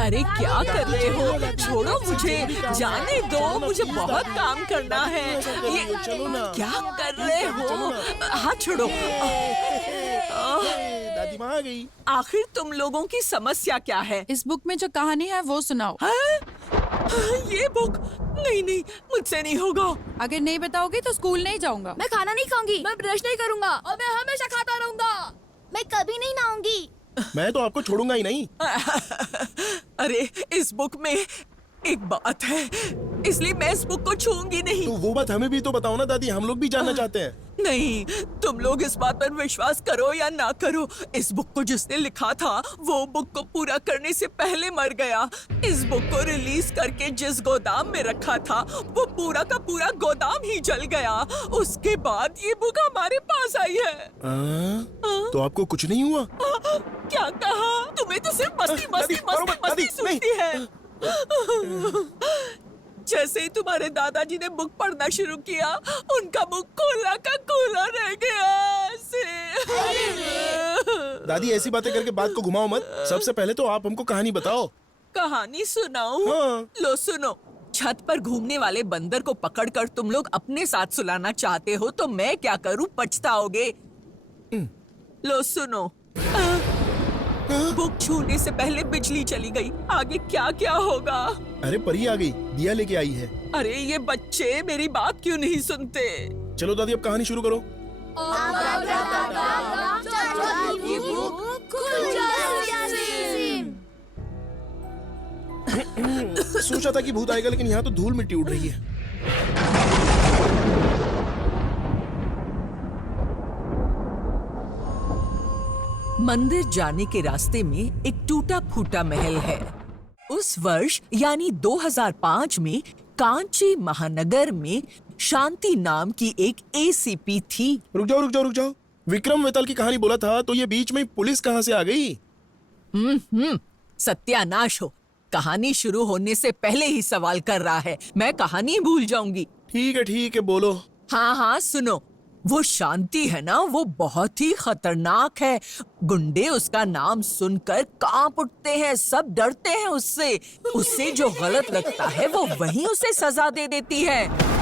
अरे क्या कर रहे हो? छोड़ो मुझे, जाने दो, मुझे बहुत काम करना है। ये चलो ना। क्या कर रहे हो? हाथ छोड़ो। दादी माँ आ गई। आखिर तुम लोगों की समस्या क्या है? इस बुक में जो कहानी है वो सुनाओ। ये बुक? नहीं नहीं, मुझसे नहीं होगा। अगर नहीं बताओगे तो स्कूल नहीं जाऊंगा। मैं खाना नहीं खाऊंगी, मैं ब्रश नहीं करूंगा और मैं हमेशा खाता रहूंगा। मैं कभी नहीं नहाऊंगी। मैं तो आपको छोड़ूंगा ही नहीं। अरे इस बुक में एक बात है, इसलिए मैं इस बुक को छूऊंगी नहीं। तो वो बात हमें भी तो बताओ ना दादी, हम लोग भी जानना चाहते हैं। नहीं, तुम लोग इस बात पर विश्वास करो या ना करो, इस बुक को जिसने लिखा था वो बुक को पूरा करने से पहले मर गया। इस बुक को रिलीज करके जिस गोदाम में रखा था वो पूरा का पूरा गोदाम ही जल गया। उसके बाद ये बुक हमारे पास आई है। तो आपको कुछ नहीं हुआ? क्या कहा? तुम्हें तो सिर्फ मस्ती मस्ती दादी, मारो मस्ती मत, दादी, मस्ती सूझती है। जैसे ही तुम्हारे दादाजी ने बुक पढ़ना शुरू किया, उनका मुंह खोला का खोला रह गया ऐसे। दादी ऐसी बातें करके बात को घुमाओ मत। सबसे पहले तो आप हमको कहानी बताओ। कहानी सुनाऊं? हाँ। लो सुनो। छत पर घूमने वाले बंदर को पकड़कर तुम लोग अपने साथ सुलाना चाहते हो तो मैं क्या करूं, पछताओगे। लो सुनो। बुक छूने से पहले बिजली चली गई, आगे क्या क्या होगा? अरे परी आ गई, दिया लेके आई है। अरे ये बच्चे मेरी बात क्यों नहीं सुनते? चलो दादी अब कहानी शुरू करो। सोचा था कि भूत आएगा, लेकिन यहाँ तो धूल मिट्टी उड़ रही है। मंदिर जाने के रास्ते में एक टूटा फूटा महल है। उस वर्ष यानी 2005 में कांची महानगर में शांति नाम की एक एसीपी थी। रुक जाओ रुक जाओ रुक जाओ। विक्रम वेताल की कहानी बोला था, तो ये बीच में पुलिस कहाँ से आ गई? सत्यानाश हो, कहानी शुरू होने से पहले ही सवाल कर रहा है। मैं कहानी भूल जाऊंगी। ठीक है बोलो। हाँ हाँ सुनो, वो शांति है ना, वो बहुत ही खतरनाक है। गुंडे उसका नाम सुनकर कांप उठते हैं, सब डरते हैं उससे। उससे जो गलत लगता है वो वहीं उसे सजा दे देती है।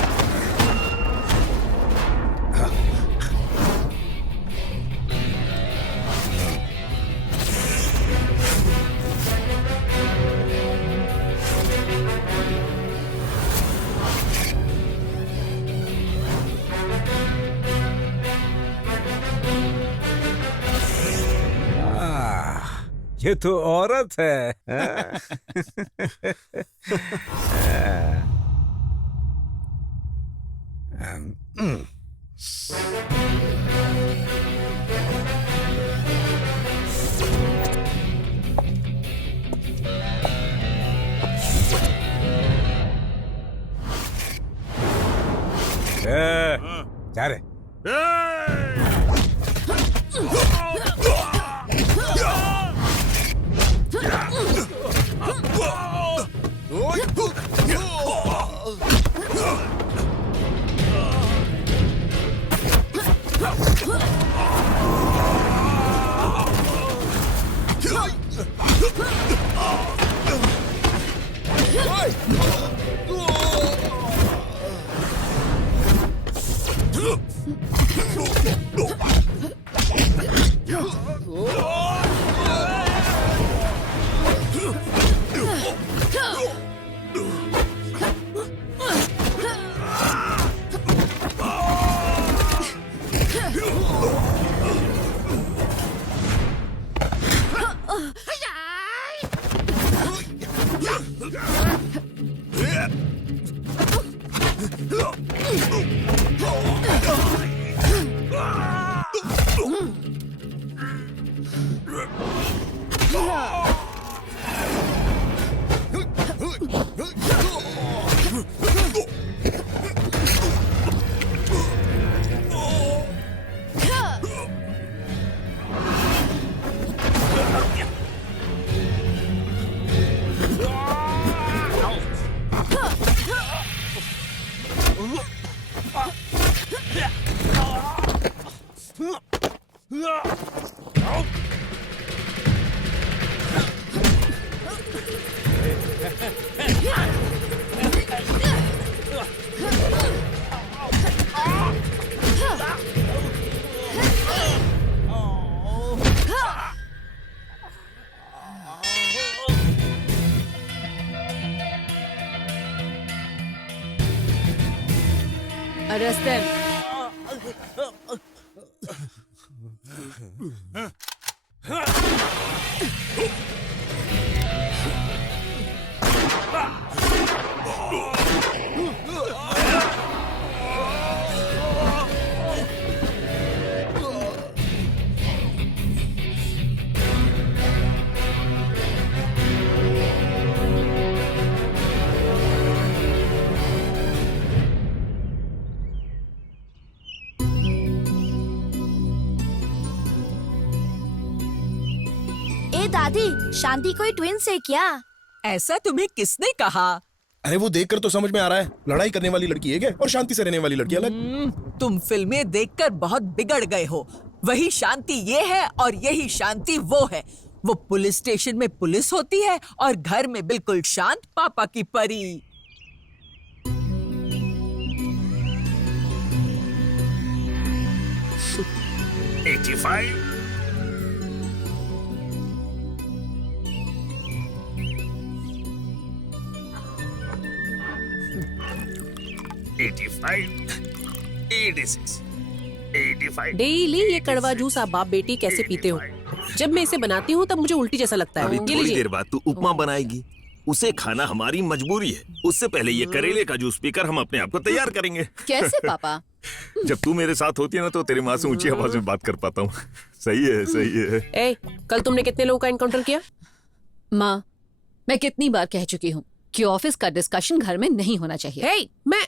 ये तो औरत है। जा रे। Arrest them. ए दादी, शांति कोई ट्विंस है क्या? ऐसा तुम्हें किसने कहा? अरे वो देखकर तो समझ में आ रहा है, लड़ाई करने वाली लड़की एक है और शांति से रहने वाली लड़की अलग। तुम फिल्में देखकर बहुत बिगड़ गए हो। वही शांति ये है और यही शांति वो है। वो पुलिस स्टेशन में पुलिस होती है और घर में बिल्कुल शांत पापा की परी। 85 86 85 डेली ये कड़वा जूस आप बाप बेटी कैसे पीते हो? जब मैं इसे बनाती हूँ तब मुझे उल्टी जैसा लगता है। अभी ये थोड़ी लीजिए। देर बाद तू उपमा बनाएगी, उसे खाना हमारी मजबूरी है। उससे पहले ये करेले का जूस पीकर हम अपने आप को तैयार करेंगे। कैसे पापा? जब तू मेरे साथ होती है ना तो तेरी माँ से ऊंची आवाज में बात कर पाता हूँ। सही है, सही है। ए, कल तुमने कितने लोगों का एनकाउंटर किया? माँ, मैं कितनी बार कह चुकी हूँ कि ऑफिस का डिस्कशन घर में नहीं होना चाहिए। हे, मैं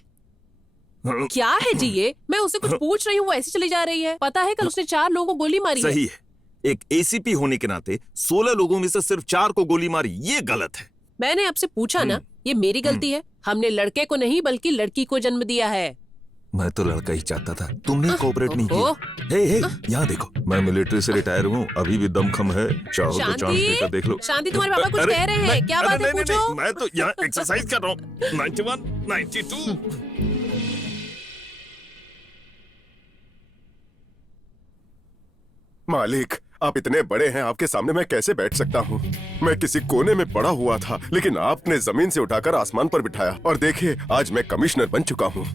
क्या है जी ये? मैं उससे कुछ पूछ रही हूँ, वो ऐसी चली जा रही है। पता है कल उसने 4 लोगों को गोली मारी है। सही है। एक एसीपी होने के नाते 16 लोगों में से सिर्फ 4 को गोली मारी, ये गलत है। मैंने आपसे पूछा ना, ये मेरी गलती है। हमने लड़के को नहीं बल्कि लड़की को जन्म दिया है। मैं तो लड़का ही चाहता था, तुमने कोऑपरेट नहीं किया। हे हे, यहाँ देखो, मैं मिलिट्री से रिटायर हूँ, अभी भी दमखम है। चाहो तो चांस देकर देख लो। शांति, तुम्हारे पापा कुछ कह रहे हैं, क्या बात है? पूछो। मैं तो यहाँ एक्सरसाइज कर रहा हूँ। 91, 92। मालिक, आप इतने बड़े हैं, आपके सामने मैं कैसे बैठ सकता हूँ? मैं किसी कोने में पड़ा हुआ था, लेकिन आपने जमीन से उठाकर आसमान पर बिठाया और देखिए आज मैं कमिश्नर बन चुका हूँ।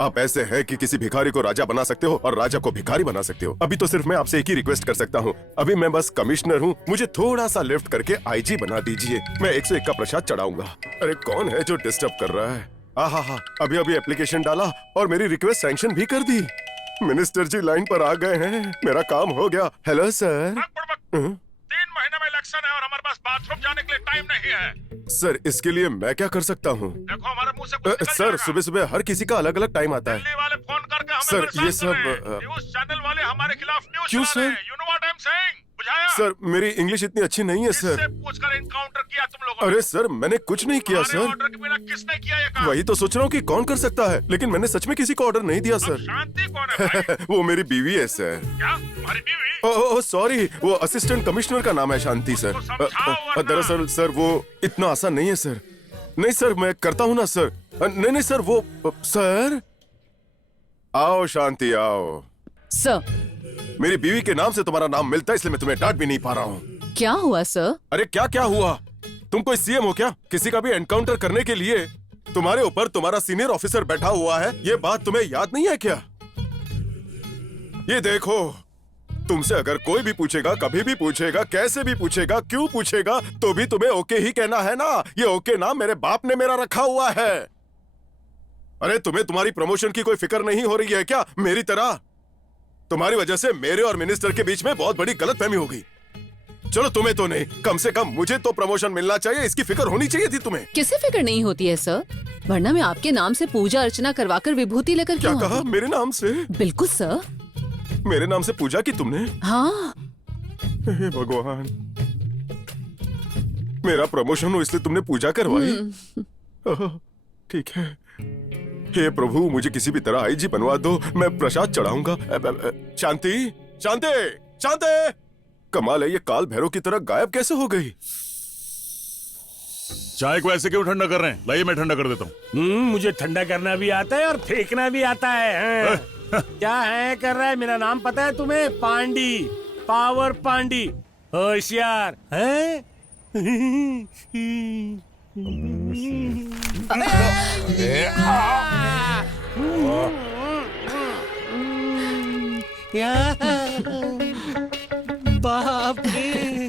आप ऐसे हैं कि किसी भिखारी को राजा बना सकते हो और राजा को भिखारी बना सकते हो। अभी तो सिर्फ मैं आपसे एक ही रिक्वेस्ट कर सकता हूँ। अभी मैं बस कमिश्नर हूँ, मुझे थोड़ा सा लिफ्ट करके आईजी बना दीजिए। मैं 101 का प्रसाद चढ़ाऊंगा। अरे कौन है जो डिस्टर्ब कर रहा है? आहा, अभी अभी एप्लीकेशन डाला और मेरी रिक्वेस्ट सैंक्शन भी कर दी। मिनिस्टर जी लाइन पर आ गए हैं, मेरा काम हो गया। Hello sir. 3 महीने में इलेक्शन है और हमारे पास बाथरूम जाने के लिए टाइम नहीं है। सर, इसके लिए मैं क्या कर सकता हूँ? देखो हमारे मुंह से कुछ निकल सर, जाएगा। सुबह सुबह हर किसी का अलग अलग टाइम आता है। दिल्ली वाले फोन करके हमें सर, परेशान ये कर सब, रहे हैं। न्यूज़ चैनल वाले हमारे खिलाफ न्यूज़ क्यों चला रहे सर? हैं। You know what I'm saying? बुझाया? सर, मेरी इंग्लिश इतनी अच्छी नहीं है इससे सर। पूछकर एनकाउंटर किया तुम लोगों ने। अरे सर, मैंने कुछ नहीं किया हमारे सर। ऑर्डर के बिना किसने किया ये काम? वही तो सोच रहा हूँ कि कौन कर सकता है, लेकिन मैंने सच में किसी को ऑर्डर नहीं दिया अब सर। शांति कौन है भाई? वो मेरी बीवी है सर। क्या? तुम्हारी बीवी? ओह सॉरी, वो असिस्टेंट कमिश्नर का नाम है शांति सर। उसको समझाओ वरना। दरअसल सर वो इतना आसान नहीं है सर। नहीं सर, मैं करता हूँ ना सर। नहीं सर, वो सर। आओ शांति, आओ। सर, मेरी बीवी के नाम से तुम्हारा नाम मिलता है, इसलिए मैं तुम्हें डांट भी नहीं पा रहा हूँ। क्या हुआ सर? अरे क्या क्या हुआ? तुम कोई सीएम हो क्या? किसी का भी एनकाउंटर करने के लिए तुम्हारे ऊपर तुम्हारा सीनियर ऑफिसर बैठा हुआ है, ये बात तुम्हें याद नहीं है क्या? ये देखो, तुमसे अगर कोई भी पूछेगा, कभी भी पूछेगा, कैसे भी पूछेगा, क्यों पूछेगा, तो भी तुम्हें ओके ही कहना है ना। ये ओके नाम मेरे बाप ने मेरा रखा हुआ है। अरे तुम्हें तुम्हारी प्रमोशन की कोई फिक्र नहीं हो रही है क्या मेरी तरह? तुम्हारी वजह से मेरे और मिनिस्टर के बीच में बहुत बड़ी गलतफहमी हो गई। चलो तुम्हें तो नहीं, कम से कम मुझे तो प्रमोशन मिलना चाहिए, इसकी फिक्र होनी चाहिए थी तुम्हें। किसे फिक्र नहीं होती है सर? वरना मैं आपके नाम से पूजा अर्चना करवाकर विभूति लेकर क्या क्यों कहा? आती? मेरे नाम से? बिल्कुल सर। मेरे नाम से पूजा की तुमने? हाँ। हे भगवान, मेरा प्रमोशन हो इसलिए तुमने पूजा करवाई? ओह, ठीक है। हे प्रभु, मुझे किसी भी तरह आईजी बनवा दो, मैं प्रसाद चढ़ाऊंगा। शांति, शांति, शांति! कमाल है, ये काल भैरव की तरह गायब कैसे हो गई? चाय को ऐसे क्यों ठंडा कर रहे हैं? लाइए मैं ठंडा कर देता हूँ। मुझे ठंडा करना भी आता है और फेंकना भी आता है। हाँ। क्या है कर रहा है? मेरा नाम पता है तुम्हें? पांडी, पावर पांडी। होशियार है। क्या बाप रे।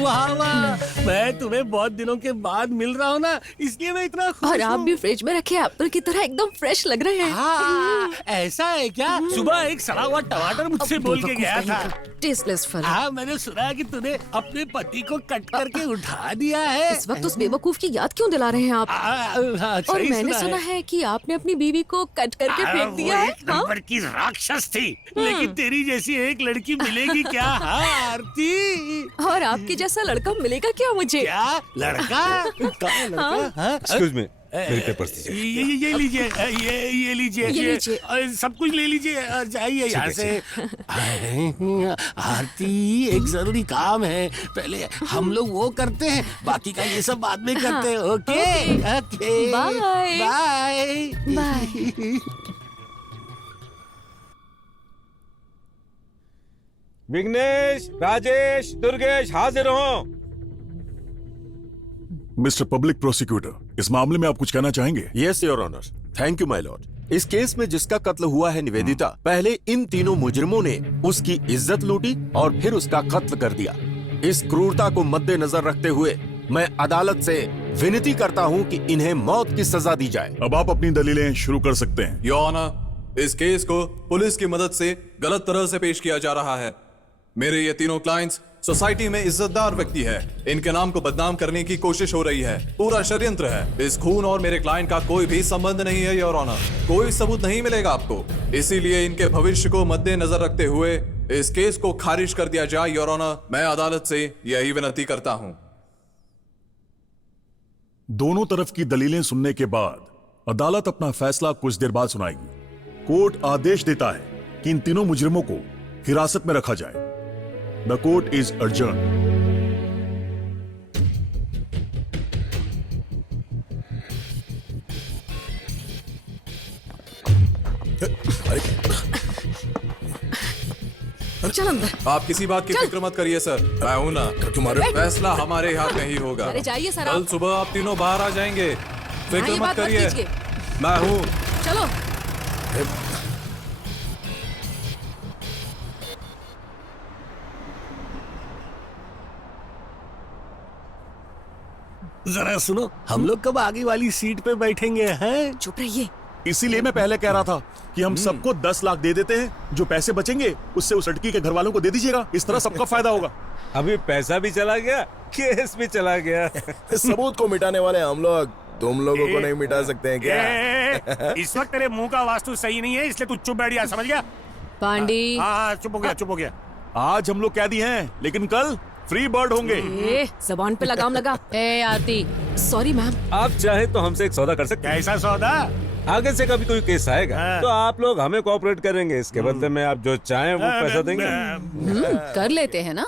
वाह वाह, मैं तुम्हें बहुत दिनों के बाद मिल रहा हूँ ना, इसलिए मैं इतना खुश और आप हूँ। भी फ्रिज में रखे एप्पल की तरह एकदम फ्रेश लग रहे हैं। हाँ, ऐसा है क्या? सुबह एक सड़ा हुआ टमाटर मुझसे बोल के गया था। टेस्टलेस फल। हाँ, मैंने सुना कि तूने अपने पति को कट करके उठा दिया है। इस वक्त उस बेवकूफ की याद क्यों दिला रहे हैं आप? हाँ, और सही मैंने सुना है कि आपने अपनी बीवी को कट करके फेंक वो दिया है। एक नंबर की राक्षस थी, लेकिन तेरी जैसी एक लड़की मिलेगी क्या? हाँ आरती। और आपके जैसा लड़का मिलेगा क्या मुझे? क्या लड़का? कौन लड़का? हाँ? एक्सक्यूज मी, मेरे पेपर्स दीजिए। ये लीजिए, ये लीजिए, ये लीजिए। सब कुछ ले लीजिए और जाइए यहाँ से। आरती, एक जरूरी काम है, पहले हम लोग वो करते हैं, बाकी का ये सब बाद में करते हैं। Okay okay, bye bye bye. Vighnesh, Rajesh, Durgesh हाजिर हो। मिस्टर पब्लिक प्रोसिक्यूटर, इस मामले में आप कुछ कहना चाहेंगे? Yes your honour, thank you my lord. इस केस में जिसका कत्ल हुआ है निवेदिता, पहले इन तीनों मुजरिमों ने उसकी इज्जत लूटी और फिर उसका कत्ल कर दिया। इस क्रूरता को मद्देनजर रखते हुए मैं अदालत से विनती करता हूँ कि इन्हें मौत की सजा दी जाए। अब आप अपनी दलीलें शुरू कर सकते हैं। योर ऑनर, इस केस को पुलिस की मदद से गलत तरह से पेश किया जा रहा है। मेरे ये तीनों क्लाइंट्स सोसाइटी में इज्जतदार व्यक्ति है, इनके नाम को बदनाम करने की कोशिश हो रही है, पूरा षड्यंत्र है। इस खून और मेरे क्लाइंट का कोई भी संबंध नहीं है योर ऑनर, कोई सबूत नहीं मिलेगा आपको, इसीलिए इनके भविष्य को मद्देनजर रखते हुए इस केस को खारिज कर दिया जाए योर ऑनर। मैं अदालत से यही विनती करता हूं। दोनों तरफ की दलीलें सुनने के बाद अदालत अपना फैसला कुछ देर बाद सुनाएगी। कोर्ट आदेश देता है कि इन तीनों मुजरिमों को हिरासत में रखा जाए। The court is adjourned। चल अंदर। आप किसी बात की फिक्र मत करिए सर, मैं हूं ना, तुम्हारा फैसला हमारे हाथ में ही होगा। अरे जाइए सर, कल सुबह आप तीनों बाहर आ जाएंगे, फिक्र ये मत बात मत करिए, कीजिए। मैं हूं। चलो। जरा सुनो, हम लोग कब आगे वाली सीट पे बैठेंगे? हैं? चुप रहिए। इसीलिए मैं पहले कह रहा था कि हम सबको 10 लाख दे देते हैं, जो पैसे बचेंगे उससे उस लड़की के घर वालों को दे दीजिएगा, इस तरह सबका फायदा होगा। अभी पैसा भी चला गया, केस भी चला गया। सबूत को मिटाने वाले हम लोग तुम लोगों को नहीं मिटा सकते हैं क्या? इस वक्त तेरे मुंह का वास्तु सही नहीं है, इसलिए तू चुप बैठ गया, समझ गया? पांडी। हाँ, चुप हो गया, चुप हो गया। आज हम लोग कैदी हैं, लेकिन कल फ्री बर्ड होंगे। जबान पे लगाम लगा। ए आरती, सॉरी मैम। आप चाहे तो हमसे एक सौदा कर सकते हैं। कैसा सौदा? आगे से कभी कोई केस आएगा तो आप लोग हमें कोऑपरेट करेंगे, इसके बदले में आप जो चाहें वो पैसा देंगे। कर लेते हैं ना।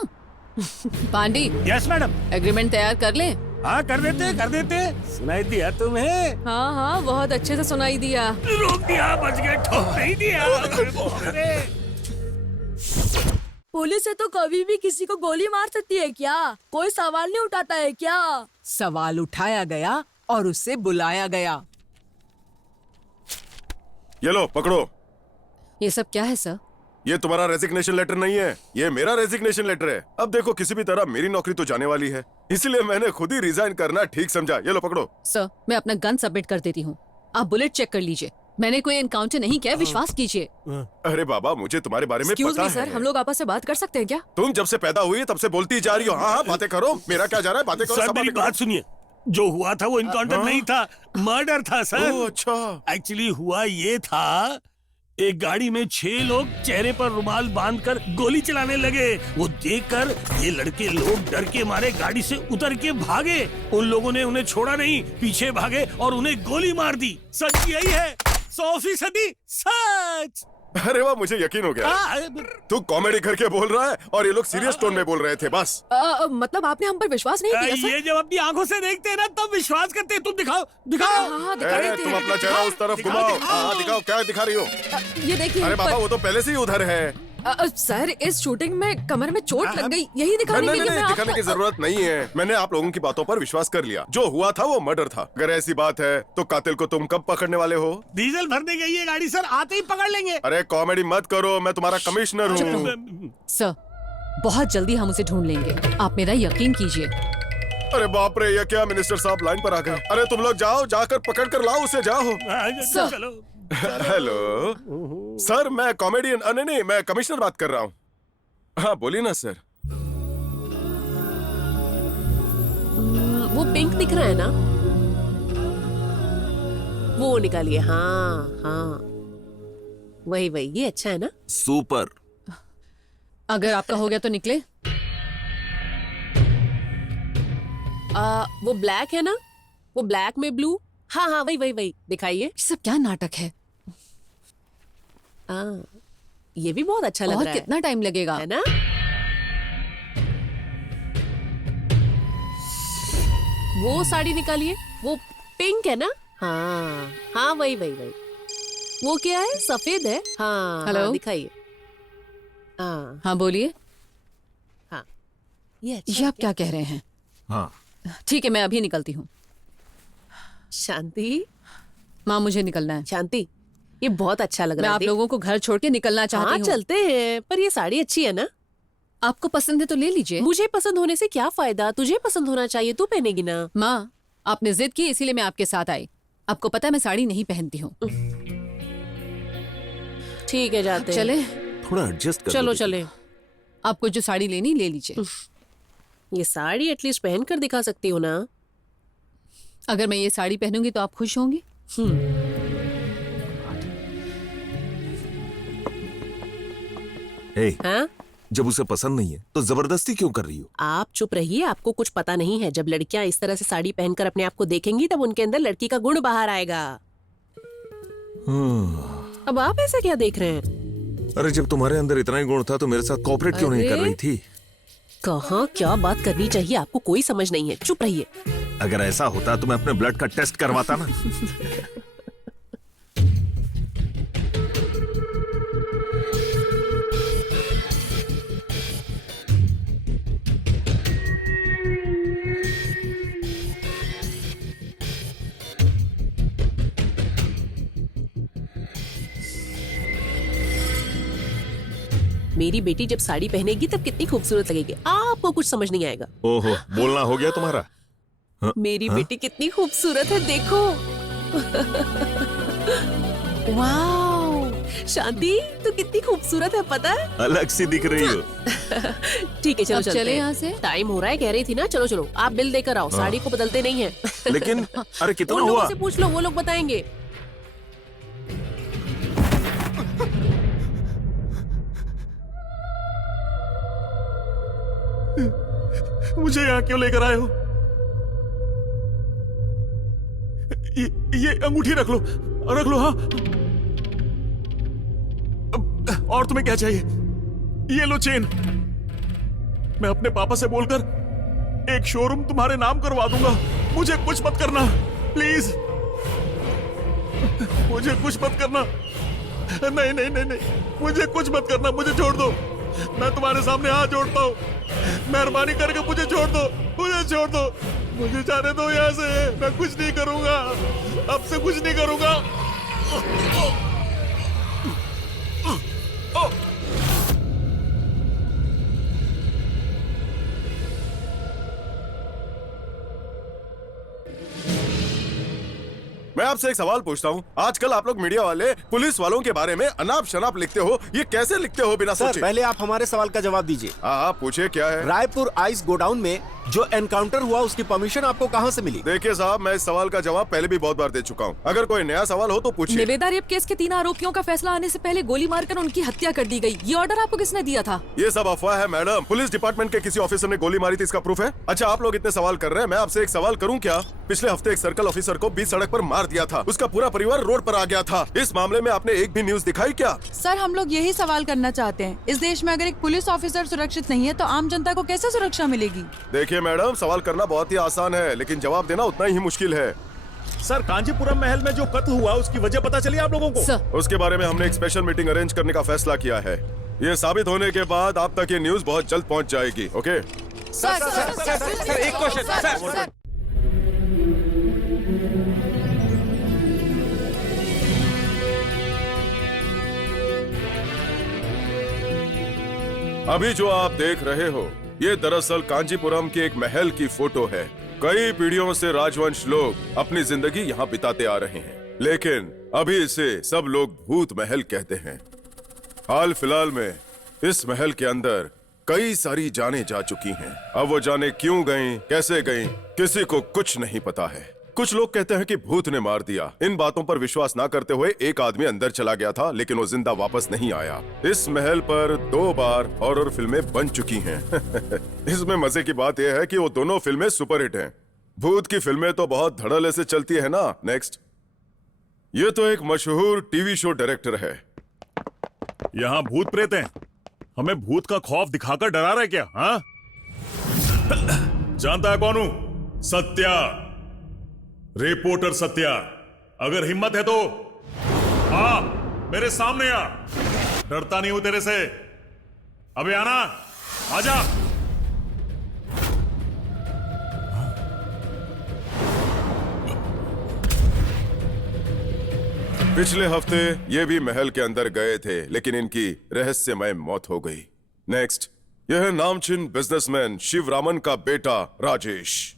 पांडी। Yes madam. एग्रीमेंट तैयार कर ले। हाँ कर देते, कर देते। सुनाई दिया तुम्हें? हाँ हाँ, बहुत अच्छे से सुनाई दिया। रोक दिया, बच गए, ठोक नहीं दिया। पुलिस से तो कभी भी किसी को गोली मार सकती है क्या? कोई सवाल नहीं उठाता है क्या? सवाल उठाया गया और उससे बुलाया गया। ये लो पकड़ो। ये सब क्या है सर? ये तुम्हारा रेजिग्नेशन लेटर नहीं है, ये मेरा रेजिग्नेशन लेटर है। अब देखो, किसी भी तरह मेरी नौकरी तो जाने वाली है, इसलिए मैंने खुद ही रिजाइन करना ठीक समझा। ये लो पकड़ो। सर, मैं अपना गन सबमिट कर देती हूँ, आप बुलेट चेक कर लीजिए। मैंने कोई एनकाउंटर नहीं किया, विश्वास कीजिए। अरे बाबा, मुझे तुम्हारे बारे में पता है। सर, हम लोग आपस में बात कर सकते हैं क्या? तुम जब से पैदा हुई तब से बोलती जा रही हो। हाँ हाँ, बातें करो, मेरा क्या जा रहा है, बातें करो। सर मेरी बात सुनिए, जो हुआ था वो इनकाउंटर नहीं था, मर्डर था सर। अच्छा। एक्चुअली हुआ ये था, एक गाड़ी में 6 लोग चेहरे पर रुमाल बांधकर गोली चलाने लगे। वो देखकर ये लड़के लोग डर के मारे गाड़ी से उतर के भागे। उन लोगों ने उन्हें छोड़ा नहीं, पीछे भागे और उन्हें गोली मार दी। सच यही है, 100% सच। अरे वाह, मुझे यकीन हो गया। तू कॉमेडी करके बोल रहा है और ये लोग सीरियस टोन में बोल रहे थे। बस मतलब आपने हम पर विश्वास नहीं किया सर? ये जब अपनी आंखों से देखते हैं ना तब विश्वास करते हैं। तुम दिखाओ, दिखाओ। हाँ, दिखा देते तुम हैं। अपना चेहरा उस तरफ घुमाओ। हाँ दिखाओ, क्या दिखा रही हो? ये देखिए। अरे बाबा, वो तो पहले से ही उधर है। सर इस शूटिंग में कमर में चोट लग गई, यही दिखाने के लिए मैं दिखाने की जरूरत नहीं है। मैंने आप लोगों की बातों पर विश्वास कर लिया। जो हुआ था वो मर्डर था। अगर ऐसी बात है तो कातिल को तुम कब पकड़ने वाले हो? डीजल भरने गई है गाड़ी सर, आते ही पकड़ लेंगे। अरे कॉमेडी मत करो, मैं तुम्हारा कमिश्नर हूँ। सर बहुत जल्दी हम उसे ढूंढ लेंगे, आप मेरा यकीन कीजिए। अरे बाप रे, ये क्या मिनिस्टर साहब लाइन पर आ गए। अरे तुम लोग जाओ, जाकर पकड़ कर लाओ उसे, जाओ। चलो। हेलो सर, मैं कॉमेडियन नहीं, मैं कमिश्नर बात कर रहा हूँ। हाँ बोलिए ना सर। वो पिंक दिख रहा है ना, वो निकालिए। हाँ हाँ वही वही, ये अच्छा है ना। सुपर। अगर आपका हो गया तो निकले। वो ब्लैक है ना, वो ब्लैक में ब्लू। हाँ हाँ वही वही वही, दिखाइए। सब क्या नाटक है। ये भी बहुत अच्छा लग रहा है। और कितना टाइम लगेगा, है ना? वो साड़ी निकालिए, वो पिंक है ना। हाँ हाँ वही वही वही। वो क्या है, सफेद है। हाँ हेलो, दिखाइए। हाँ बोलिए। हाँ ये ये आप क्या कह रहे हैं? हाँ ठीक है, मैं अभी निकलती हूँ। शांति, माँ मुझे निकलना है। शांति ये बहुत अच्छा लग मैं रहा है। आप लोगों को घर छोड़ के निकलना चाहती हूँ। चलते हैं, पर ये साड़ी अच्छी है ना। आपको पसंद है तो ले लीजिए। मुझे पसंद होने से क्या फायदा, तुझे पसंद होना चाहिए, तू पहनेगी ना। माँ आपने जिद की इसीलिए मैं आपके साथ आई। आपको पता है मैं साड़ी नहीं पहनती हूँ। ठीक है जाते हैं। चले, थोड़ा एडजस्ट कर चलो लो। चले। आपको जो साड़ी लेनी ले लीजिए। ये साड़ी एटलीस्ट पहन कर दिखा सकती हो ना। अगर मैं ये साड़ी पहनूंगी तो आप खुश होंगी? हाँ? जब उसे पसंद नहीं है तो जबरदस्ती क्यों कर रही हो? आप चुप रहिए, आपको कुछ पता नहीं है। जब लड़कियां इस तरह से साड़ी पहनकर अपने आप को देखेंगी तब उनके अंदर लड़की का गुण बाहर आएगा। अब आप ऐसा क्या देख रहे हैं? अरे जब तुम्हारे अंदर इतना ही गुण था तो मेरे साथ कोऑपरेट क्यों नहीं कर रही थी? कहाँ क्या बात करनी चाहिए, आपको कोई समझ नहीं है। चुप रहिए। अगर ऐसा होता तो मैं अपने ब्लड का टेस्ट करवाता ना। मेरी बेटी जब साड़ी पहनेगी तब कितनी खूबसूरत लगेगी, आपको कुछ समझ नहीं आएगा। ओहो, बोलना हो गया तुम्हारा? मेरी बेटी कितनी खूबसूरत है, देखो। वाह शांति, तू कितनी खूबसूरत है, पता है? अलग सी दिख रही हो। ठीक है चलो अब चलते चले हैं। यहाँ से। टाइम हो रहा है, कह रही थी ना। चलो चलो, आप बिल देकर आओ। साड़ी को बदलते नहीं है। लेकिन अरे कितना उन लोगों हुआ? से पूछ लो, वो लोग बताएंगे। मुझे यहाँ क्यों लेकर आए हो? ये अंगूठी रख लो, रख लो। हाँ, और तुम्हें क्या चाहिए? ये लो चेन। मैं अपने पापा से बोलकर एक शोरूम तुम्हारे नाम करवा दूंगा। मुझे कुछ मत करना प्लीज, मुझे कुछ मत करना। नहीं नहीं नहीं नहीं, मुझे कुछ मत करना, मुझे छोड़ दो। मैं तुम्हारे सामने हाथ जोड़ता हूँ, मेहरबानी करके मुझे छोड़ दो, मुझे छोड़ दो, मुझे जाने दो यहाँ से। मैं कुछ नहीं करूंगा, अब से कुछ नहीं करूंगा। मैं आपसे एक सवाल पूछता हूँ। आजकल आप लोग मीडिया वाले पुलिस वालों के बारे में अनाप शनाप लिखते हो, ये कैसे लिखते हो बिना सोचे? पहले आप हमारे सवाल का जवाब दीजिए। हाँ पूछिए, क्या है? रायपुर आइस गोडाउन में जो एनकाउंटर हुआ उसकी परमिशन आपको कहां से मिली? देखिए साहब, मैं इस सवाल का जवाब पहले भी बहुत बार दे चुका हूँ। अगर कोई नया सवाल हो तो पूछिए। निवेदा रेप केस के 3 आरोपियों का फैसला आने से पहले गोली मारकर उनकी हत्या कर दी गई। ये ऑर्डर आपको किसने दिया था? ये सब अफवाह है मैडम। पुलिस डिपार्टमेंट के किसी ऑफिसर ने गोली मारी थी, इसका प्रूफ है? अच्छा, आप लोग इतने सवाल कर रहे हैं, मैं आपसे एक सवाल करूं क्या? पिछले हफ्ते एक सर्कल ऑफिसर को बीच सड़क पर मार दिया था, उसका पूरा परिवार रोड पर आ गया था। इस मामले में आपने एक भी न्यूज दिखाई क्या? सर हम लोग यही सवाल करना चाहते हैं। इस देश में अगर एक पुलिस ऑफिसर सुरक्षित नहीं है तो आम जनता को कैसे सुरक्षा मिलेगी? देखिए मैडम, सवाल करना बहुत ही आसान है, लेकिन जवाब देना उतना ही मुश्किल है। सर, कांचीपुरम महल में जो कत्ल हुआ उसकी वजह पता चली आप लोगों को? उसके बारे में हमने एक स्पेशल मीटिंग अरेंज करने का फैसला किया है। ये साबित होने के बाद आप तक ये न्यूज बहुत जल्द पहुंच जाएगी। ओके सर एक क्वेश्चन सर। अभी जो आप देख रहे हो ये दरअसल कांचीपुरम के एक महल की फोटो है। कई पीढ़ियों से राजवंश लोग अपनी जिंदगी यहाँ बिताते आ रहे हैं, लेकिन अभी इसे सब लोग भूत महल कहते हैं। हाल फिलहाल में इस महल के अंदर कई सारी जानें जा चुकी हैं। अब वो जानें क्यों गईं, कैसे गईं, किसी को कुछ नहीं पता है। कुछ लोग कहते हैं कि भूत ने मार दिया। इन बातों पर विश्वास ना करते हुए एक आदमी अंदर चला गया था, लेकिन वो जिंदा वापस नहीं आया। इस महल पर 2 बार हॉरर फिल्में बन चुकी हैं। इसमें मजे की बात यह है कि वो दोनों फिल्में सुपरहिट हैं। भूत की फिल्में तो बहुत धड़ल्ले से चलती है ना। नेक्स्ट, ये तो एक मशहूर टीवी शो डायरेक्टर है। यहाँ भूत प्रेत हैं, हमें भूत का खौफ दिखाकर डरा रहे क्या? हाँ? जानता है कौन हूं? सत्या, रिपोर्टर सत्या। अगर हिम्मत है तो हाँ मेरे सामने आ। डरता नहीं हूं तेरे से। अबे आना, आजा। पिछले हफ्ते ये भी महल के अंदर गए थे, लेकिन इनकी रहस्यमय मौत हो गई। नेक्स्ट, यह है नामचीन बिजनेसमैन शिवरामन का बेटा राजेश।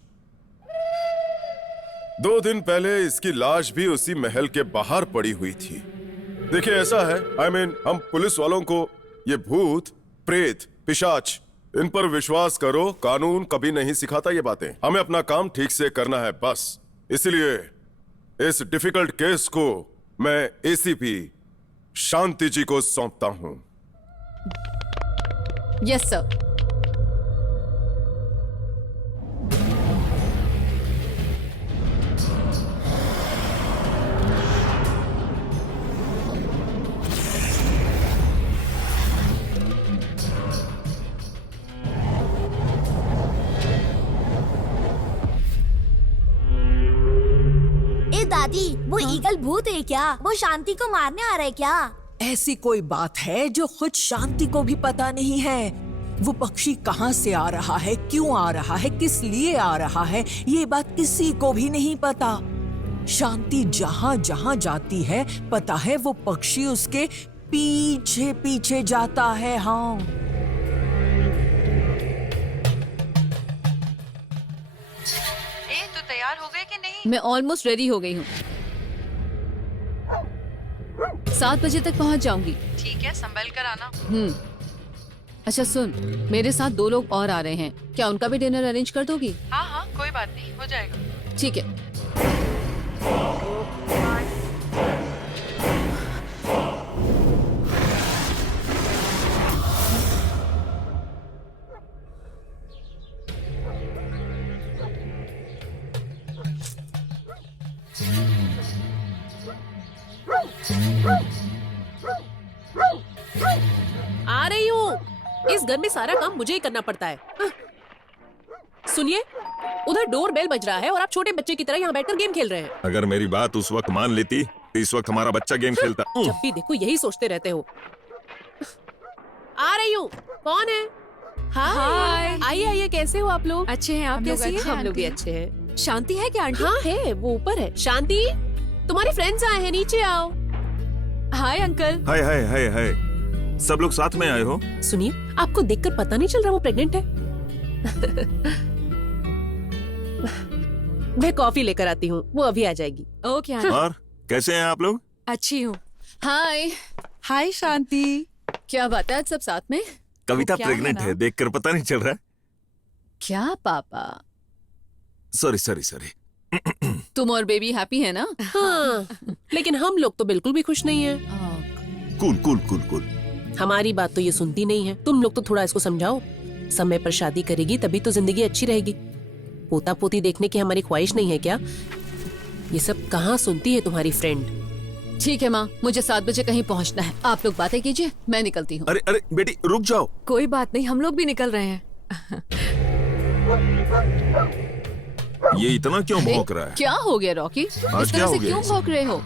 2 दिन पहले इसकी लाश भी उसी महल के बाहर पड़ी हुई थी। देखिए ऐसा है, हम पुलिस वालों को ये भूत, प्रेत, पिशाच, इन पर विश्वास करो, कानून कभी नहीं सिखाता ये बातें। हमें अपना काम ठीक से करना है बस। इसलिए इस डिफिकल्ट केस को मैं एसीपी शांति जी को सौंपता हूं। Yes sir. दादी, वो ईगल भूत है क्या? वो शांति को मारने आ रहा है क्या? ऐसी कोई बात है जो खुद शांति को भी पता नहीं है? वो पक्षी कहाँ से आ रहा है, क्यों आ रहा है, किस लिए आ रहा है, ये बात किसी को भी नहीं पता। शांति जहाँ जहाँ जाती है, पता है वो पक्षी उसके पीछे पीछे जाता है। हाँ, तैयार हो गए कि नहीं? मैं ऑलमोस्ट रेडी हो गई हूँ। 7 बजे तक पहुँच जाऊंगी। ठीक है, संभल कर आना। अच्छा सुन, मेरे साथ 2 लोग और आ रहे हैं, क्या उनका भी डिनर अरेंज कर दोगी? हाँ हाँ, कोई बात नहीं, हो जाएगा। ठीक है। आ रही हूँ। इस घर में सारा काम मुझे ही करना पड़ता है। सुनिए, उधर डोर बेल बज रहा है और आप छोटे बच्चे की तरह यहाँ बैठकर गेम खेल रहे हैं। अगर मेरी बात उस वक्त मान लेती तो इस वक्त हमारा बच्चा गेम खेलता। जब भी देखो यही सोचते रहते हो। आ रही हूँ। कौन है? हाय। आइए आइए, कैसे हो आप लोग? अच्छे हैं, आप कैसी हैं? हम लोग भी अच्छे हैं। शांति है क्या आंटी? हाँ है, वो ऊपर है। शांति, तुम्हारे फ्रेंड्स आए हैं, नीचे आओ। Hi uncle. हाय हाय हाय हाय, सब लोग साथ में आए हो? सुनिए, आपको देखकर पता नहीं चल रहा वो प्रेग्नेंट है? मैं कॉफी लेकर आती हूँ, वो अभी आ जाएगी। ओके। और कैसे हैं आप लोग? अच्छी हूँ। हाय। हाय शांति। क्या बात है, आज सब साथ में? कविता प्रेग्नेंट है, देखकर पता नहीं चल रहा है? क्या पापा? Sorry sorry sorry. तुम और बेबी हैप्पी है ना? हाँ, लेकिन हम लोग तो बिल्कुल भी खुश नहीं हैं। Cool cool cool cool. हमारी बात तो ये सुनती नहीं है। तुम लोग तो थोड़ा इसको समझाओ। समय पर शादी करेगी तभी तो जिंदगी अच्छी रहेगी। पोता पोती देखने की हमारी ख्वाहिश नहीं है क्या? ये सब कहाँ सुनती है तुम्हारी फ्रेंड? ठीक है माँ, मुझे 7 बजे कहीं पहुँचना है। आप लोग बातें कीजिए, मैं निकलती हूँ। अरे अरे बेटी रुक जाओ। कोई बात नहीं, हम लोग भी निकल रहे हैं। ये इतना क्यों भौंक रहा है? क्या हो गया रॉकी? इस तरह से क्यों भौंक रहे हो?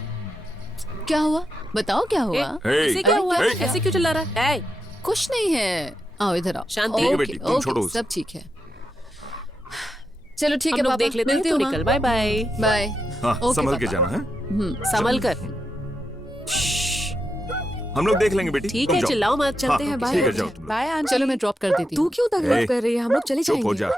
क्या हुआ? बताओ क्या हुआ? ऐसे क्या हुआ? ऐसे क्यों चिल्ला रहा है? कुछ नहीं है, आओ इधर आओ। शांति। ठीक है ओके, बेटी, तुम ओके, छोड़ो उसे। सब ठीक है। चलो ठीक है हम लोग पापा, देख लेते हैं, मिलती तो हूँ, निकल। Bye bye. बाय। हाँ ओके, संभल के पापा। जाना है। संभल कर। हम लोग देख लेंगे बेटी। ठीक तुम है, जाओ। चिल्लाओ मत, चलते हाँ, हैं। बाय। ठीक है, जाओ तुम लोग। Bye aunty. चलो मैं ड्रॉप कर देती हूँ। तू क्यों तकलीफ कर रही है? हम लोग चले चुप हो जाएंगे।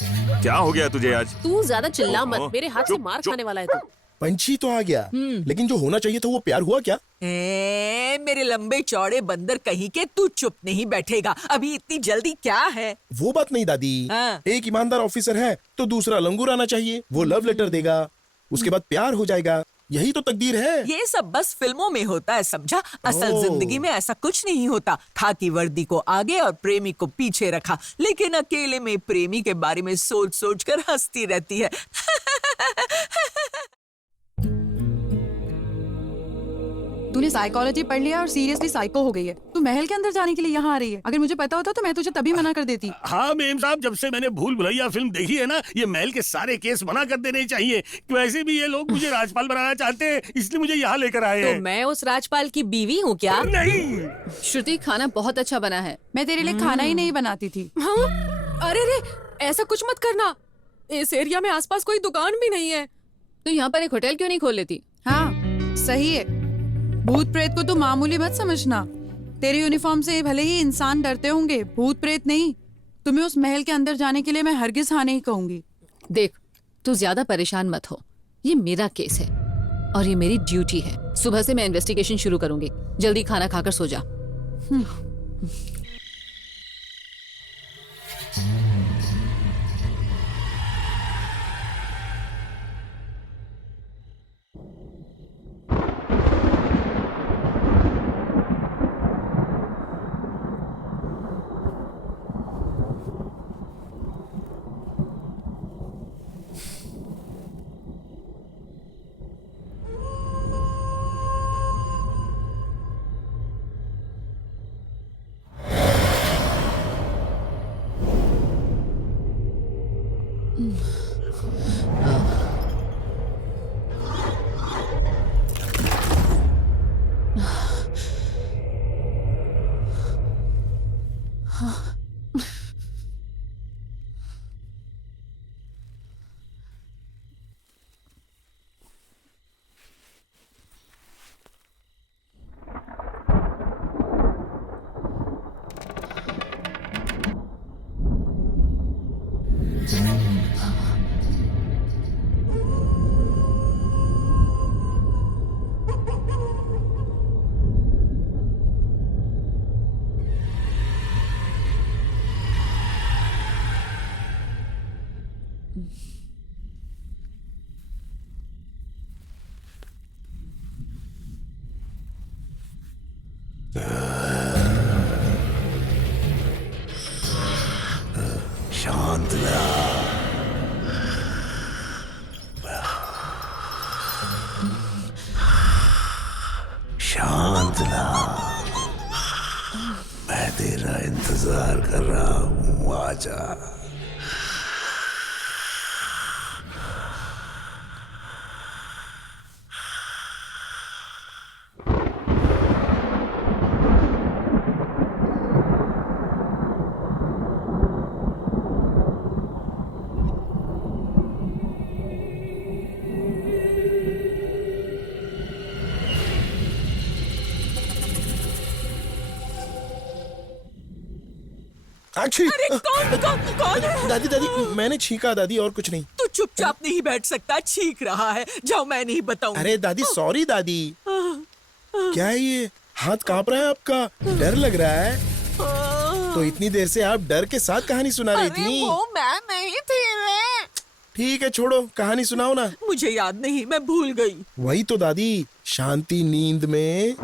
जा। क्या हो गया तुझे आज? तू ज्यादा चिल्ला मत, ओहो, मेरे हाथ से चुप, मार चुप। खाने वाला है तू। पंछी तो आ गया, लेकिन जो होना चाहिए था वो प्यार हुआ क्या? मेरे लंबे चौड़े बंदर कहीं के, तू चुप नहीं बैठेगा। अभी इतनी जल्दी क्या है? वो बात नहीं दादी। हाँ। एक ईमानदार ऑफिसर है तो दूसरा लंगूर आना चाहिए। वो लव लेटर देगा, उसके बाद प्यार हो जाएगा। यही तो तकदीर है। ये सब बस फिल्मों में होता है, समझा? असल ओह। जिंदगी में ऐसा कुछ नहीं होता। खाकी वर्दी को आगे और प्रेमी को पीछे रखा, लेकिन अकेले में प्रेमी के बारे में सोच सोच कर हंसती रहती है। तूने साइकोलॉजी पढ़ लिया और सीरियसली साइको हो गई है। तू महल के अंदर जाने के लिए यहाँ आ रही है। अगर मुझे पता होता तो मैं तुझे तभी मना कर देती। हाँ मेम साहब, जब से मैंने भूल भुलैया फिल्म देखी है ना, ये महल के सारे केस मना कर देने चाहिए। वैसे भी ये लोग मुझे राजपाल बनाना चाहते हैं, इसलिए मुझे यहाँ लेकर आए तो हैं। मैं उस राजपाल की बीवी हूँ क्या? नहीं। श्रुति, खाना बहुत अच्छा बना है। मैं तेरे लिए खाना ही नहीं बनाती थी। हाँ? अरे रे, ऐसा कुछ मत करना। इस एरिया में आसपास कोई दुकान भी नहीं है। तो यहाँ पर एक होटल क्यों नहीं खोल लेती? हाँ सही है। भूत प्रेत को तू मामूली मत समझना। तेरी यूनिफॉर्म से भले ही इंसान डरते होंगे, भूत प्रेत नहीं। तुम्हें उस महल के अंदर जाने के लिए मैं हरगिज हाँ नहीं कहूंगी। देख, तू ज्यादा परेशान मत हो। ये मेरा केस है और ये मेरी ड्यूटी है। सुबह से मैं इन्वेस्टिगेशन शुरू करूंगी। जल्दी खाना खाकर सो जा। शांतना, शांतना, मैं तेरा इंतजार कर रहा हूँ, आजा। अरे कौन है? दादी दादी, मैंने छींका दादी, और कुछ नहीं। तू चुपचाप नहीं बैठ सकता, छींक रहा है। जाओ, मैं नहीं बताऊं। अरे दादी सॉरी दादी। क्या है ये? हाथ कांप रहा है आपका? डर लग रहा है? तो इतनी देर से आप डर के साथ कहानी सुना रही थी। वो मैं नहीं थी। ठीक है छोड़ो, कहानी सुनाओ ना। मुझे याद नहीं, मैं भूल गई। वही तो दादी, शांति नींद में।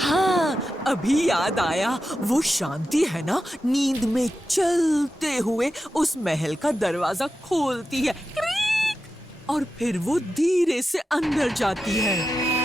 हाँ, अभी याद आया। वो शांति है ना, नींद में चलते हुए उस महल का दरवाजा खोलती है, क्रीक, और फिर वो धीरे से अंदर जाती है।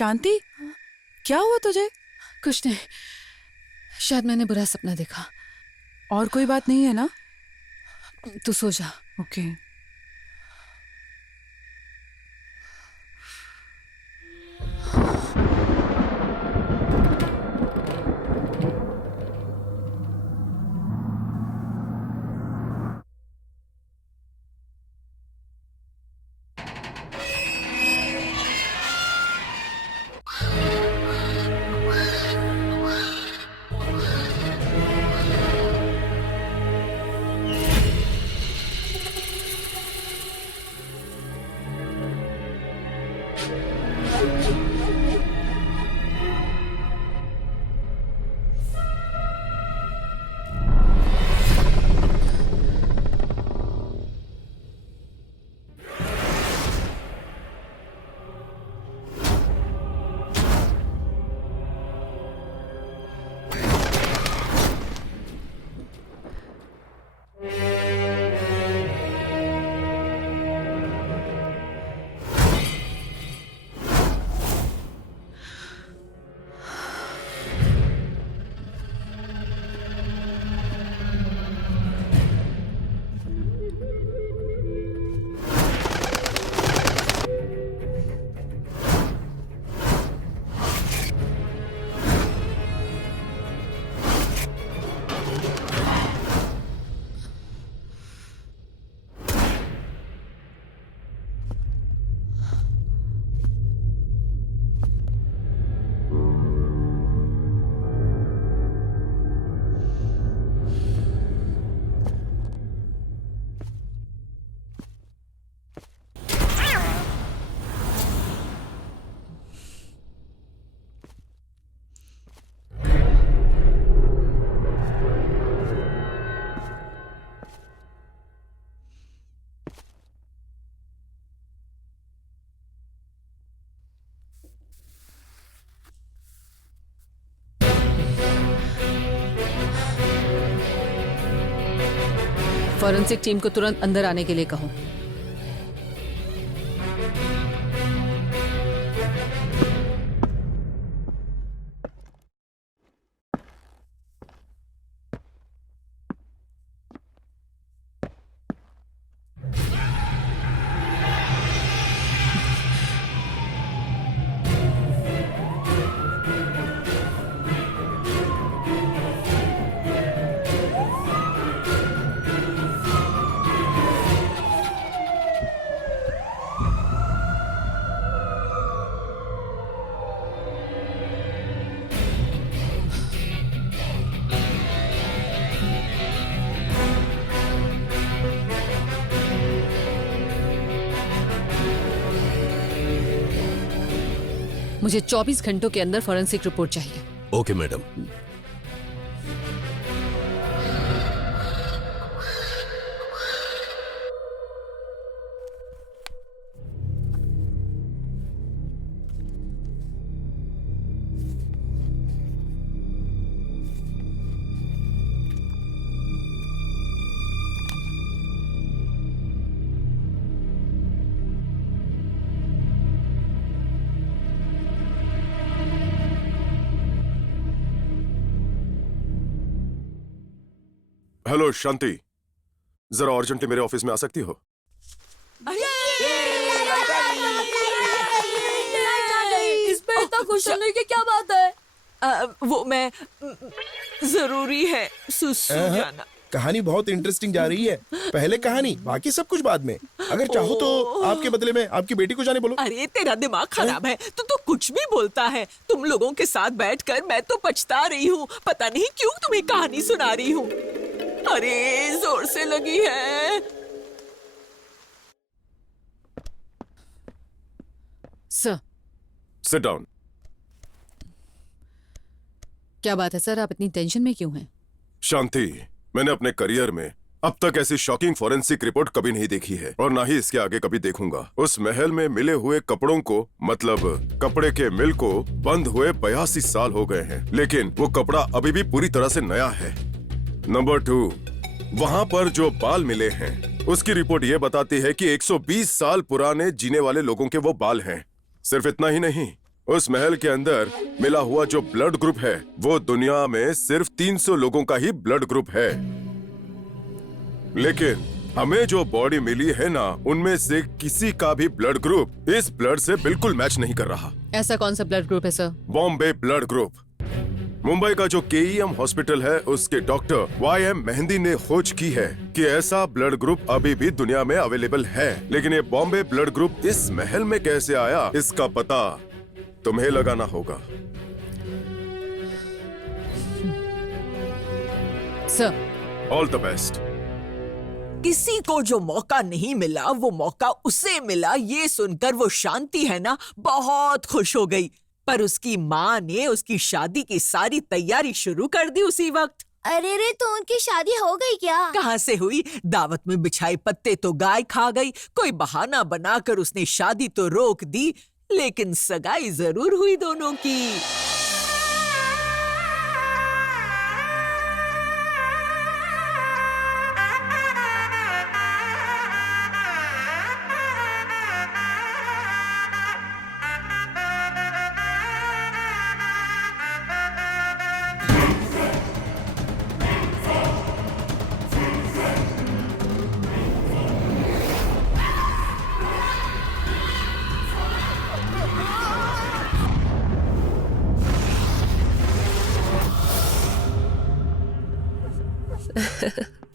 शांति, क्या हुआ तुझे? कुछ नहीं, शायद मैंने बुरा सपना देखा। और कोई बात नहीं है ना? तू सो जा। ओके। फॉरेंसिक टीम को तुरंत अंदर आने के लिए कहो। मुझे 24 घंटों के अंदर फॉरेंसिक रिपोर्ट चाहिए। Okay madam. हेलो शांति, जरा अर्जेंटली मेरे ऑफिस में आ सकती हो? इसमें इतना खुश होने की क्या बात है? वो मैं जरूरी है सुसु जाना। कहानी बहुत इंटरेस्टिंग जा रही है। पहले कहानी, बाकी सब कुछ बाद में। अगर चाहो तो आपके बदले में आपकी बेटी को जाने बोलो। अरे तेरा दिमाग खराब है, तू तो कुछ भी बोलता है। तुम लोगों के साथ बैठकर मैं तो पछता रही हूँ। पता नहीं क्यों तुम्हें कहानी सुना रही हूँ। अरे जोर से लगी है। Sir, sit down. क्या बात है सर, आप इतनी टेंशन में क्यों हैं? शांति, मैंने अपने करियर में अब तक ऐसी शॉकिंग फॉरेंसिक रिपोर्ट कभी नहीं देखी है और ना ही इसके आगे कभी देखूंगा। उस महल में मिले हुए कपड़ों को, मतलब कपड़े के मिल को बंद हुए 82 साल हो गए हैं, लेकिन वो कपड़ा अभी भी पूरी तरह से नया है। नंबर 2, वहाँ पर जो बाल मिले हैं उसकी रिपोर्ट ये बताती है कि 120 साल पुराने जीने वाले लोगों के वो बाल हैं। सिर्फ इतना ही नहीं, उस महल के अंदर मिला हुआ जो ब्लड ग्रुप है वो दुनिया में सिर्फ 300 लोगों का ही ब्लड ग्रुप है। लेकिन हमें जो बॉडी मिली है ना, उनमें से किसी का भी ब्लड ग्रुप इस ब्लड से बिल्कुल मैच नहीं कर रहा। ऐसा कौन सा ब्लड ग्रुप है sir? Bombay blood group. Mumbai का जो KEM हॉस्पिटल है उसके डॉक्टर YM मेहंदी ने खोज की है कि ऐसा ब्लड ग्रुप अभी भी दुनिया में अवेलेबल है। लेकिन ये बॉम्बे ब्लड ग्रुप इस महल में कैसे आया, इसका पता तुम्हें लगाना होगा। Sir, all the best. किसी को जो मौका नहीं मिला वो मौका उसे मिला, ये सुनकर वो शांति है ना बहुत खुश हो गई। पर उसकी माँ ने उसकी शादी की सारी तैयारी शुरू कर दी उसी वक्त। अरे रे, तो उनकी शादी हो गई क्या? कहाँ से हुई? दावत में बिछाए पत्ते तो गाय खा गई। कोई बहाना बनाकर उसने शादी तो रोक दी, लेकिन सगाई जरूर हुई दोनों की।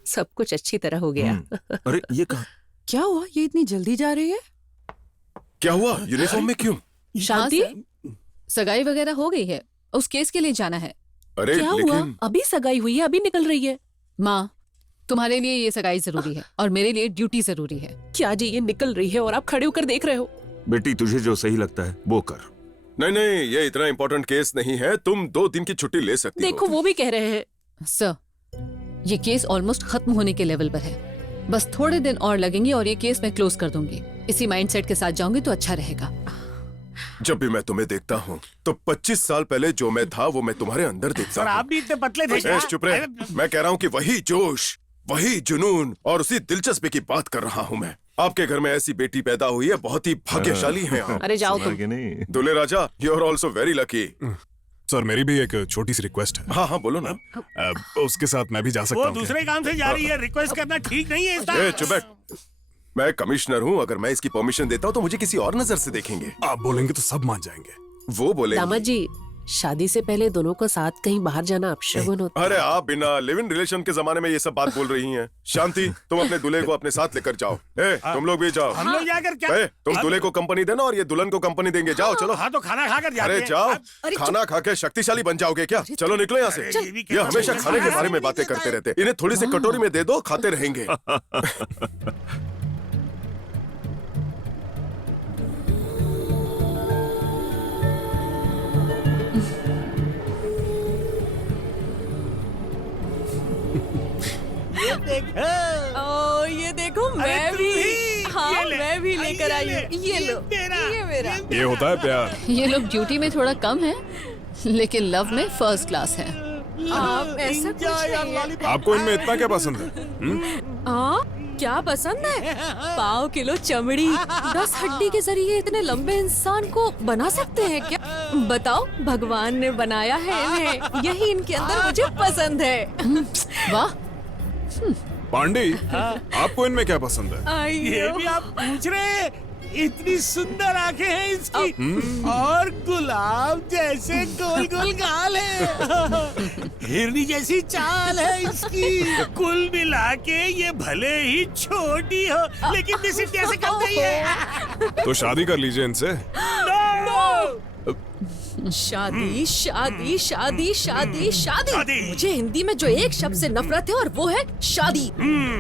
सब कुछ अच्छी तरह हो गया। अरे ये कहा? क्या हुआ? ये इतनी जल्दी जा रही है? क्या हुआ? यूनिफॉर्म में क्यों? शांति, सगाई वगैरह हो गई है, उस केस के लिए जाना है। अरे क्या हुआ? अभी सगाई हुई है, अभी निकल रही है। माँ, तुम्हारे लिए ये सगाई जरूरी है और मेरे लिए ड्यूटी जरूरी है। क्या जी, ये निकल रही है और आप खड़े होकर देख रहे हो? बेटी तुझे जो सही लगता है वो कर। नहीं, ये इतना इम्पोर्टेंट केस नहीं है, तुम 2 दिन की छुट्टी ले सकती हो। देखो वो भी कह रहे हैं। सर, ये केस ऑलमोस्ट खत्म होने के लेवल पर है। बस थोड़े दिन और लगेंगे और ये केस मैं क्लोज कर दूंगी। इसी माइंडसेट के साथ जाऊंगी तो अच्छा रहेगा। जब भी मैं तुम्हें देखता हूँ तो 25 साल पहले जो मैं था वो मैं तुम्हारे अंदर देखता हूँ। आप भी इतने पतले थे। चुप रहे। मैं कह रहा हूँ कि वही जोश, वही जुनून और उसी दिलचस्पी की बात कर रहा हूँ मैं। आपके घर में ऐसी बेटी पैदा हुई है, बहुत ही भाग्यशाली हैं आप। अरे जाओ तुम। दूल्हे राजा, you are also very lucky. Sir, मेरी भी एक छोटी सी रिक्वेस्ट है। हाँ बोलो ना। उसके साथ मैं भी जा सकता वो हूँ? दूसरे काम से जा रही है, रिक्वेस्ट करना ठीक नहीं है इसका। चुप बैठ। मैं कमिश्नर हूँ, अगर मैं इसकी परमिशन देता हूँ तो मुझे किसी और नजर से देखेंगे। आप बोलेंगे तो सब मान जाएंगे। वो बोलेंगे। दामाद जी, शादी से पहले दोनों को साथ कहीं बाहर जाना अपशगुन होता है। अरे आप बिना लिव इन रिलेशन के जमाने में ये सब बात बोल रही हैं। शांति, तुम अपने दूल्हे को अपने साथ लेकर जाओ। तुम लोग भी जाओ। हम लोग जाकर क्या? तुम दूल्हे को कंपनी देना और ये दुल्हन को कंपनी देंगे। जाओ चलो। हाँ तो खाना खाकर जाते हैं। अरे जाओ, खाना खा के शक्तिशाली बन जाओगे क्या? चलो निकलो यहाँ से। ये हमेशा खाने के बारे में बातें करते रहते। इन्हें थोड़ी सी कटोरी में दे दो, खाते रहेंगे। ये देखो, मैं भी। हाँ, मैं भी लेकर आई हूँ। ये लो, ये मेरा। ये होता है प्यार। ये लोग ड्यूटी में थोड़ा कम है, लेकिन लव में फर्स्ट क्लास है। आप ऐसा कुछ नहीं है। आपको इनमें इतना क्या पसंद है? क्या पसंद है? पाव किलो चमड़ी, 10 हड्डी के जरिए इतने लंबे इंसान को बना सकते हैं क्या? बताओ, भगवान ने बनाया है इन्हें, यही इनके अंदर मुझे पसंद है। वाह। पांडे, आपको इनमें क्या पसंद है? ये भी आप पूछ रहे हैं? इतनी सुंदर आंखें हैं इसकी और गुलाब जैसे गोल गोल गाल है। हिरनी जैसी चाल है इसकी। कुल मिला के ये भले ही छोटी हो लेकिन डिसिप्लिन ऐसे कम नहीं है। तो शादी कर लीजिए इनसे। शादी शादी शादी शादी शादी। मुझे हिंदी में जो एक शब्द से नफरत है और वो है शादी।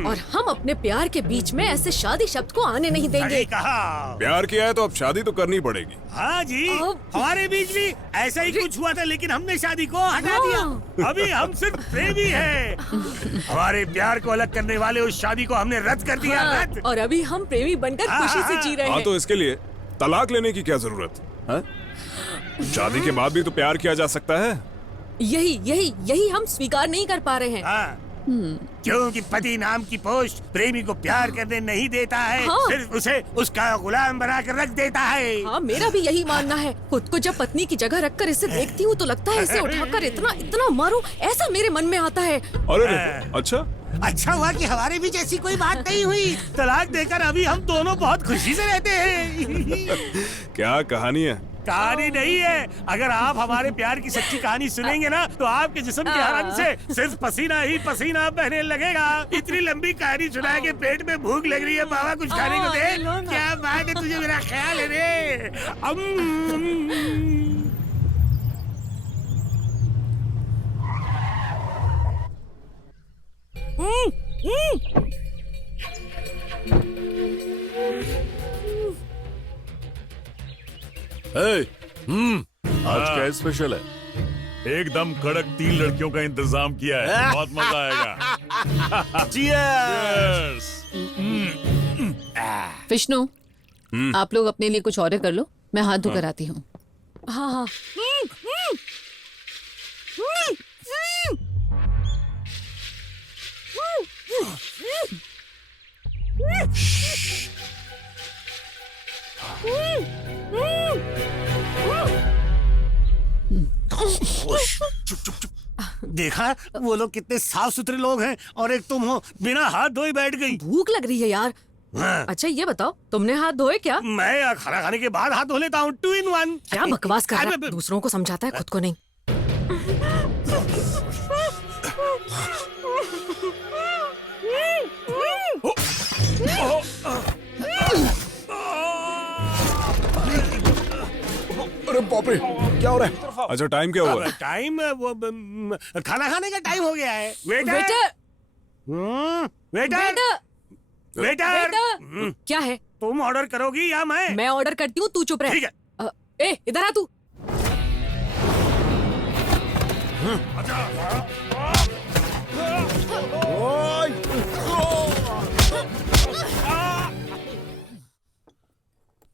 और हम अपने प्यार के बीच में ऐसे शादी शब्द को आने नहीं देंगे। प्यार किया है तो अब शादी तो करनी पड़ेगी। हाँ जी, हमारे बीच भी ऐसा ही कुछ हुआ था, लेकिन हमने शादी को हटा दिया। अभी हम सिर्फ प्रेमी हैं। हमारे प्यार को अलग करने वाले उस शादी को हमने रद्द कर दिया। रद्द। और अभी हम प्रेमी बनकर खुशी से जी रहे हैं। तो इसके लिए तलाक लेने की क्या जरूरत है? शादी के बाद भी तो प्यार किया जा सकता है। यही हम स्वीकार नहीं कर पा रहे हैं। क्योंकि पति नाम की पोस्ट प्रेमी को प्यार करने नहीं देता है, हाँ। सिर्फ उसे उसका गुलाम बना कर रख देता है। हाँ, मेरा भी यही मानना है। खुद को जब पत्नी की जगह रखकर इसे देखती हूँ तो लगता है इसे उठाकर इतना इतना मारूं, ऐसा मेरे मन में आता है। अरे अच्छा अच्छा हुआ कि हमारे बीच ऐसी कोई बात नहीं हुई। तलाक देकर अभी हम दोनों बहुत खुशी से रहते हैं। क्या कहानी है? कहानी नहीं है, अगर आप हमारे प्यार की सच्ची कहानी सुनेंगे ना तो आपके जिस्म के हर अंग से सिर्फ पसीना ही पसीना बहने लगेगा। इतनी लंबी कहानी सुना के पेट में भूख लग रही है, बाबा कुछ खाने को दे। क्या बात है, तुझे मेरा ख्याल है रे। आज क्या स्पेशल है? एकदम कड़क 3 लड़कियों का इंतजाम किया है, बहुत मजा आएगा। Cheers! विष्णु, आप लोग अपने लिए कुछ ऑर्डर कर लो, मैं हाथ धोकर आती हूँ। हाँ हाँ। देखा वो लोग कितने साफ सुथरे लोग हैं और एक तुम हो बिना हाथ धोए बैठ गई। भूख लग रही है यार। हाँ। अच्छा ये बताओ, तुमने हाथ धोए क्या? मैं खाना खाने के बाद हाथ धो लेता हूँ, 2 in 1। क्या बकवास कर रहा है? दूसरों को समझाता है, खुद को नहीं। अरे बाप रे, क्या हो रहा है? अच्छा टाइम क्या हुआ? टाइम वो खाना खाने का टाइम हो गया है। वेटर वेटर वेटर क्या है? तुम ऑर्डर करोगी या मैं ऑर्डर करती हूँ, तू चुप रह। ठीक है। ए इधर आ तू।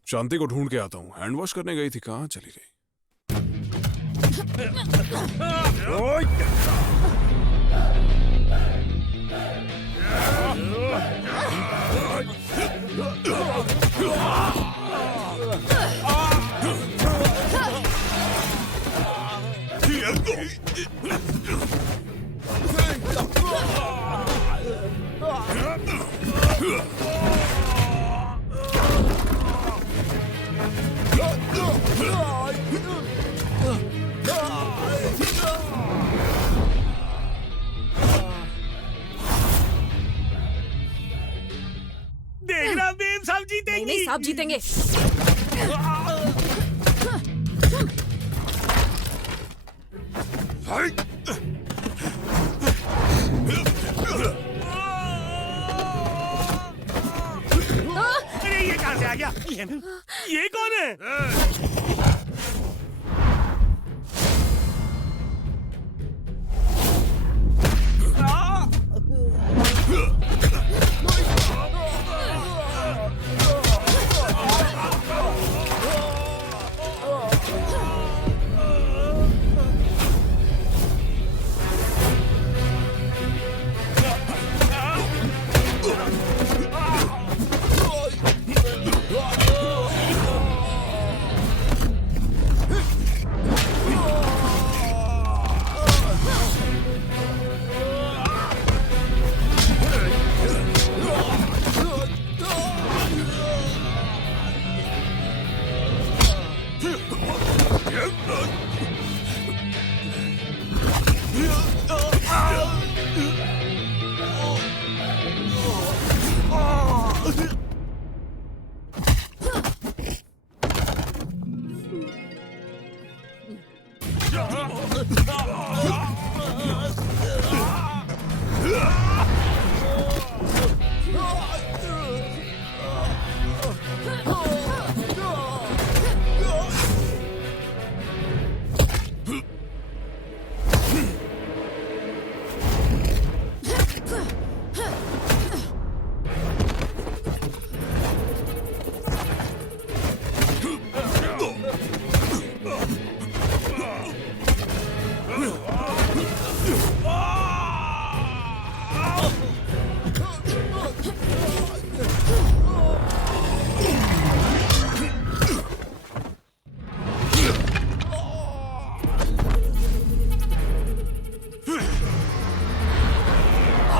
शांति को ढूंढ के आता हूँ। हैंड वॉश करने गई थी, कहाँ चली गई? देखना बेब साहब जीतेंगी। नहीं, साहब जीतेंगे। अरे ये कहाँ से आ गया? ये कौन है?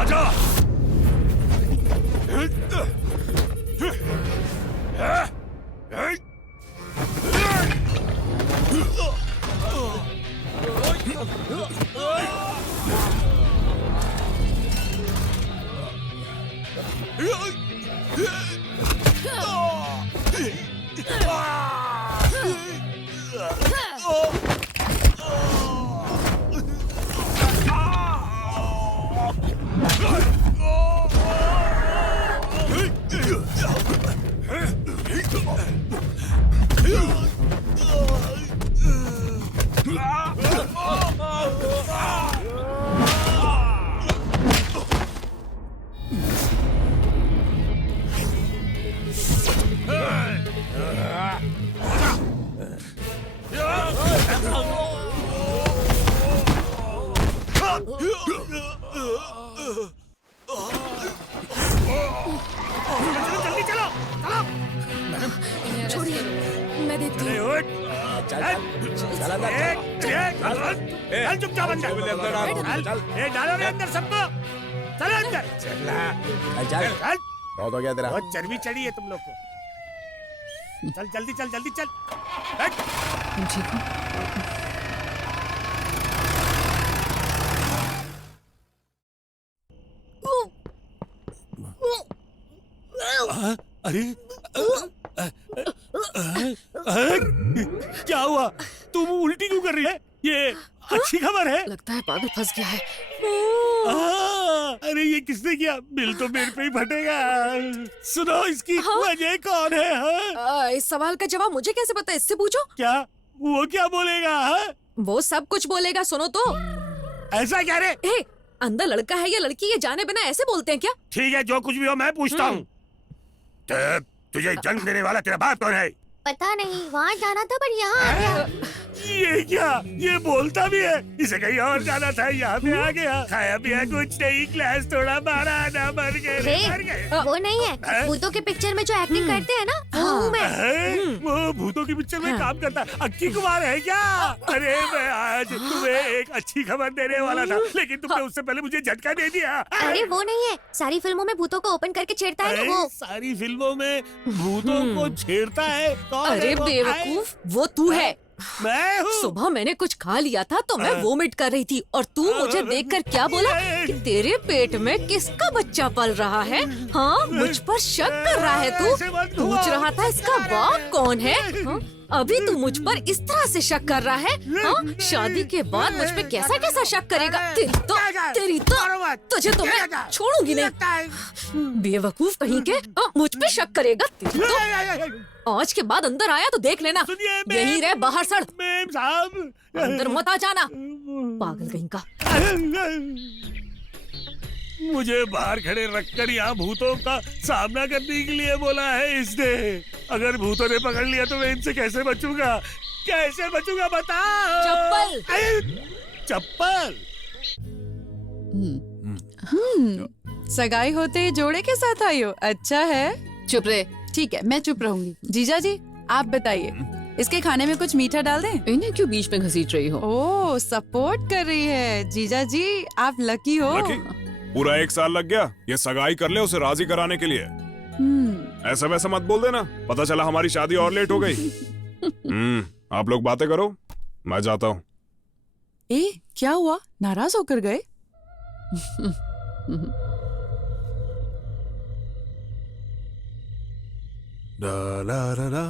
आजा। जल्दी चलो, चलो। छोड़िए, मैं देखती हूँ। चल चुपचाप अंदर। डालो रे अंदर सबको। चलो अंदर। चल बहुत हो गया तेरा। बहुत चर्बी चढ़ी है तुम लोग को। चल जल्दी चल, जल्दी चल। ठीक है। अरे क्या हुआ? तुम उल्टी क्यों कर रही है? ये अच्छी खबर है। लगता है पागल फंस गया है। अरे ये किसने किया? बिल तो मेरे पे ही फटेगा। सुनो, इसकी वजह कौन है? इस सवाल का जवाब मुझे कैसे पता? इससे पूछो। क्या वो क्या बोलेगा? वो सब कुछ बोलेगा, सुनो तो। ऐसा क्या रे? अंदर लड़का है या लड़की, ये जाने बिना ऐसे बोलते हैं क्या? ठीक है, जो कुछ भी हो मैं पूछता हूँ। तुझे जन्म देने वाला तेरा बाप कौन है? पता नहीं, वहाँ जाना था पर यहाँ आ गया। ये क्या? ये बोलता भी है। इसे कहीं और जाना था, यहाँ पे आ गया। खाया पिया कुछ नहीं, क्लास थोड़ा मारा ना, मर गए। वो नहीं है, भूतों के पिक्चर में जो एक्टिंग करते हैं ना, वो हूँ मैं। वो भूतों की पिक्चर में काम करता है। अक्की कुमार है क्या? अरे मैं आज तुम्हें एक अच्छी खबर देने वाला था, लेकिन तुमने उससे पहले मुझे झटका दे दिया। अरे वो नहीं है, सारी फिल्मों में भूतों को ओपन करके छेड़ता है वो। सारी फिल्मों में भूतों को छेड़ता है? अरे बेवकूफ, वो तू है। मैं हूँ। सुबह मैंने कुछ खा लिया था तो मैं वोमिट कर रही थी और तू मुझे देखकर क्या बोला कि तेरे पेट में किसका बच्चा पल रहा है? हाँ, मुझ पर शक कर रहा है तू? पूछ रहा था इसका बाप कौन है? हाँ? अभी तू मुझ पर इस तरह से शक कर रहा है? हाँ? शादी के बाद मुझ पे कैसा कैसा शक करेगा? तेरी तो तुझे तो मैं छोड़ूंगी नहीं। बेवकूफ कहीं के, मुझ पे शक करेगा? तेरी तो आज के बाद अंदर आया तो देख लेना, यही रहे बाहर सड़। अंदर मत आ जाना, पागल कहीं का। मुझे बाहर खड़े रखकर यहाँ भूतों का सामना करने के लिए बोला है इसने। अगर भूतों ने पकड़ लिया तो मैं इनसे कैसे बचूंगा? कैसे बचूंगा बताओ? चप्पल। सगाई होते जोड़े के साथ आई हो? अच्छा है। चुप रहे। ठीक है, मैं चुप रहूंगी। जीजा जी आप बताइए, इसके खाने में कुछ मीठा डाल दें? इन्हें क्यों बीच में घसीट रही हो? ओह, सपोर्ट कर रही है। जीजा जी आप लकी हो। पूरा 1 साल लग गया ये सगाई कर ले उसे राजी कराने के लिए। ऐसा वैसा मत बोल देना, पता चला हमारी शादी और लेट हो गई। आप लोग बातें करो, मैं जाता हूँ। क्या हुआ, नाराज होकर गए? ला ला ला ला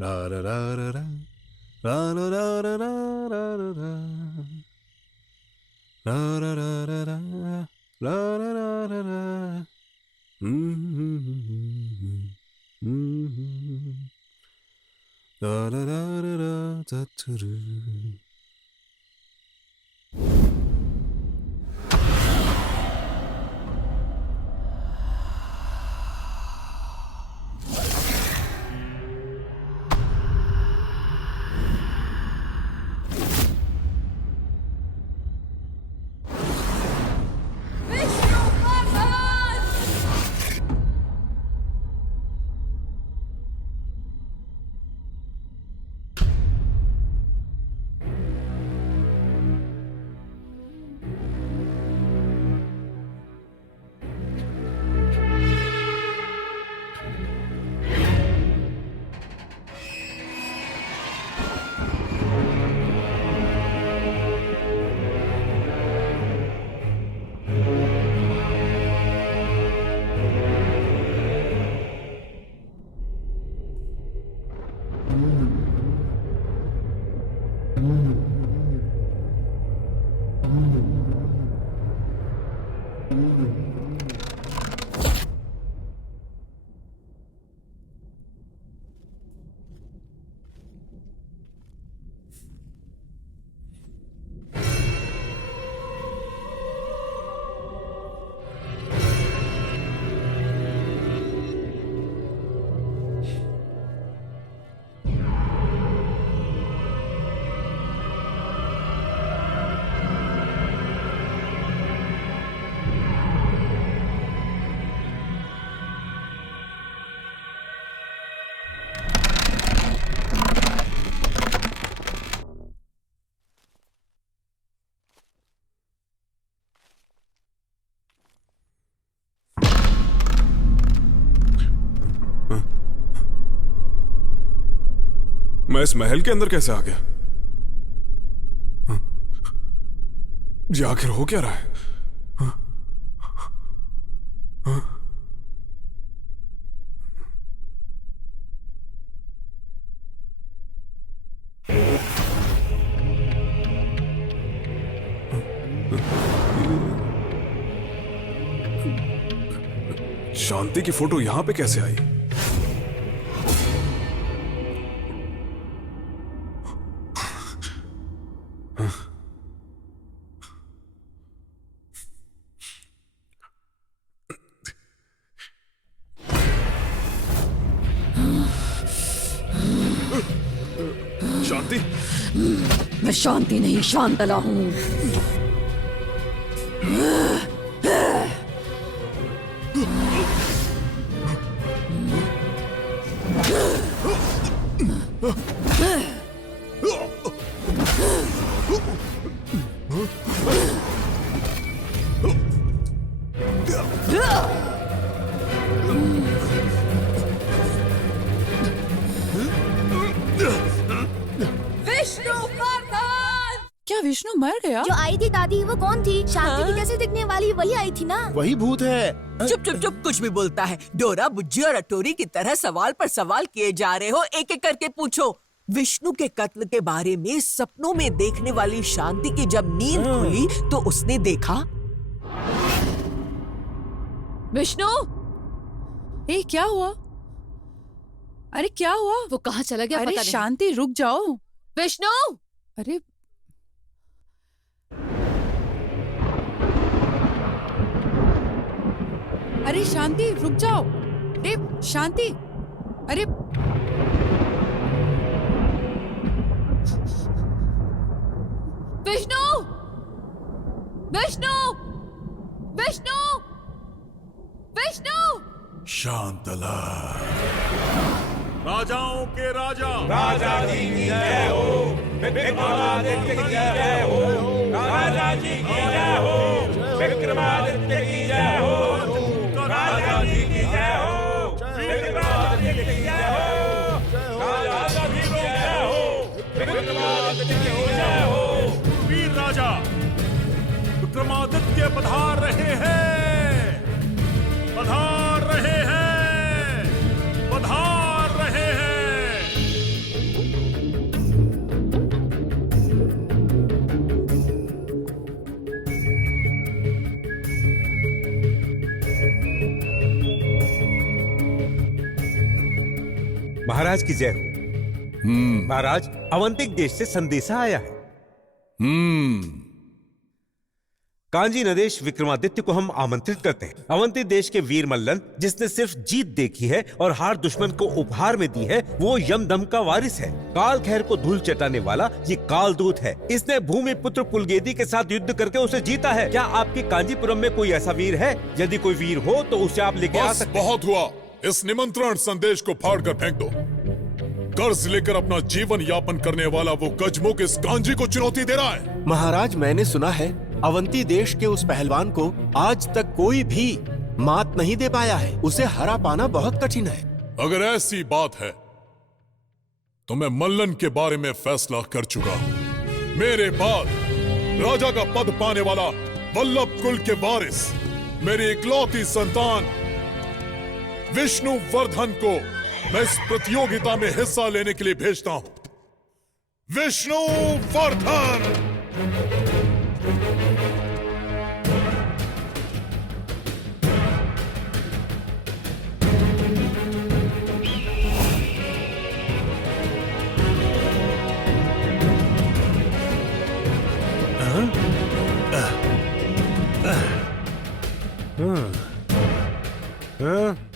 ला ला ला ला ला ला ला ला ला ला ला ला ला ला ला मैं इस महल के अंदर कैसे आ गया? ये आखिर हो क्या रहा है? शांति की फोटो यहां पे कैसे आई? शांति? मैं शांति नहीं, शांतला हूं। क्या विष्णु मर गया? जो आई थी दादी वो कौन थी? शांति की जैसे दिखने वाली वही आई थी ना? वही भूत है। चुप चुप चुप, कुछ भी बोलता है। डोरा, बुज्जी और अटोरी की तरह सवाल पर सवाल किए जा रहे हो। एक एक करके पूछो। विष्णु के कत्ल के बारे में सपनों में देखने वाली शांति की जब नींद खुली तो उसने देखा। विष्णु, ए क्या हुआ? अरे क्या हुआ? वो कहाँ चला गया? अरे पता नहीं। शांति रुक जाओ। विष्णु, अरे अरे शांति रुक जाओ। अरे शांति, अरे विष्णु, विष्णु, विष्णु, विष्णु। शांतला, राजाओं के राजा, राजा जी की जय हो, विक्रमादित्य की जय हो, राजा जी की जय हो, विक्रमादित्य की जय हो, राजा जी की जय हो, विक्रमादित्य की जय हो, राजा जी की जय हो, विक्रमादित्य की जय हो। वीर राजा विक्रमादित्य पधार रहे हैं, पधार रहे हैं, पधार रहे हैं। महाराज की जय हो। महाराज, अवंतिक देश से संदेशा आया है। कांजी नरेश विक्रमादित्य को हम आमंत्रित करते हैं। अवंती देश के वीर मल्लन, जिसने सिर्फ जीत देखी है और हार दुश्मन को उपहार में दी है, वो यमदम का वारिस है। काल खैर को धूल चटाने वाला ये कालदूत है। इसने भूमि पुत्र पुलगेदी के साथ युद्ध करके उसे जीता है। क्या आपके कांजीपुरम में कोई ऐसा वीर है? यदि कोई वीर हो तो उसे आप लेके आ सकते हैं। बहुत हुआ, इस निमंत्रण संदेश को फाड़ कर फेंक दो। कर्ज लेकर अपना जीवन यापन करने वाला वो गजमुख इस कांजी को चुनौती दे रहा है। महाराज, मैंने सुना है अवंती देश के उस पहलवान को आज तक कोई भी मात नहीं दे पाया है। उसे हरा पाना बहुत कठिन है। अगर ऐसी बात है तो मैं मल्लन के बारे में फैसला कर चुका हूं। मेरे बाद राजा का पद पाने वाला वल्लभ कुल के वारिस, मेरी इकलौती संतान विष्णु वर्धन को मैं इस प्रतियोगिता में हिस्सा लेने के लिए भेजता हूं। विष्णु वर्धन।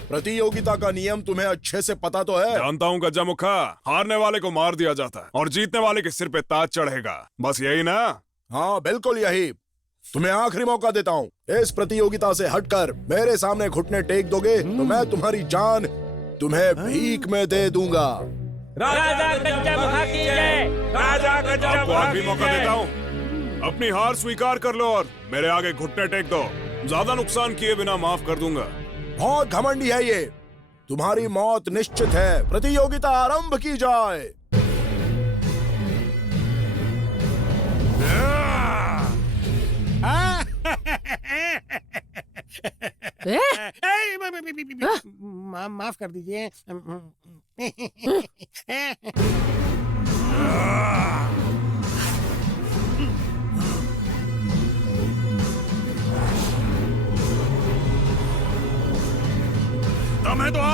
प्रतियोगिता का नियम तुम्हें अच्छे से पता तो है? जानता हूँ गज्जा मुखा, हारने वाले को मार दिया जाता है और जीतने वाले के सिर पे ताज चढ़ेगा, बस यही ना? हाँ बिल्कुल यही। तुम्हें आखिरी मौका देता हूँ, इस प्रतियोगिता से हटकर मेरे सामने घुटने टेक दोगे तो मैं तुम्हारी जान तुम्हें भीख में दे दूंगा। राजा गज्जा मुखा की जय। राजा गज्जा आपको मुखा आखिरी की मौका जय। देता हूँ, अपनी हार स्वीकार कर लो और मेरे आगे घुटने टेक दो। ज्यादा नुकसान किए बिना माफ कर दूंगा। बहुत घमंडी है ये, तुम्हारी मौत निश्चित है। प्रतियोगिता आरंभ की जाए। माफ कर दीजिए। दम है तो आ।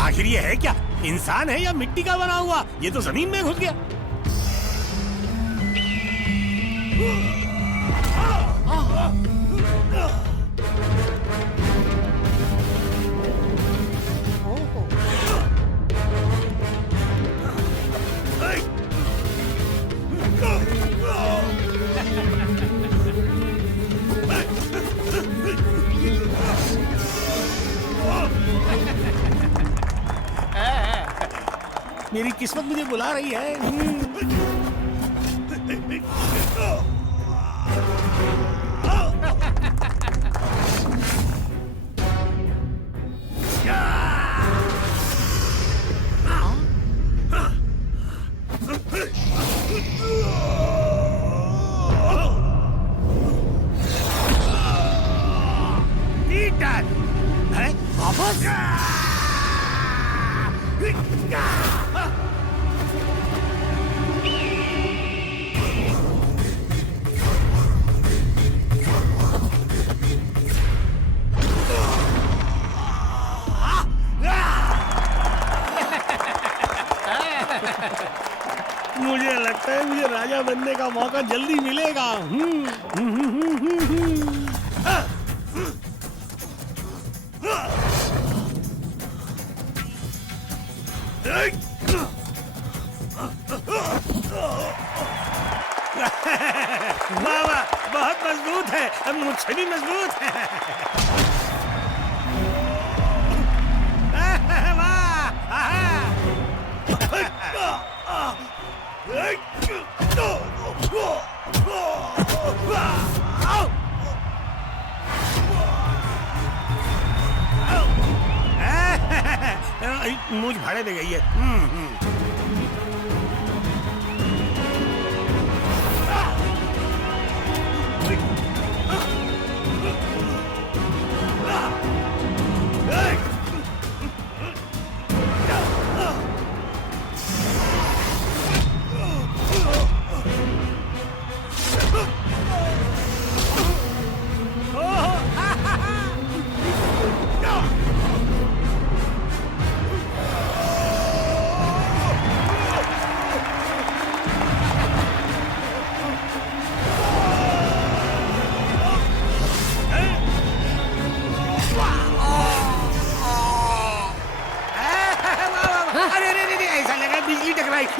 आखिर ये है क्या, इंसान है या मिट्टी का बना हुआ? ये तो जमीन में घुस गया। मेरी किस्मत मुझे बुला रही है। वापस मुझे लगता है मुझे राजा बनने का मौका जल्दी मिलेगा। वाह वाह, बहुत मजबूत है, मुझसे भी मजबूत है। मुझ भाड़े दे गई है।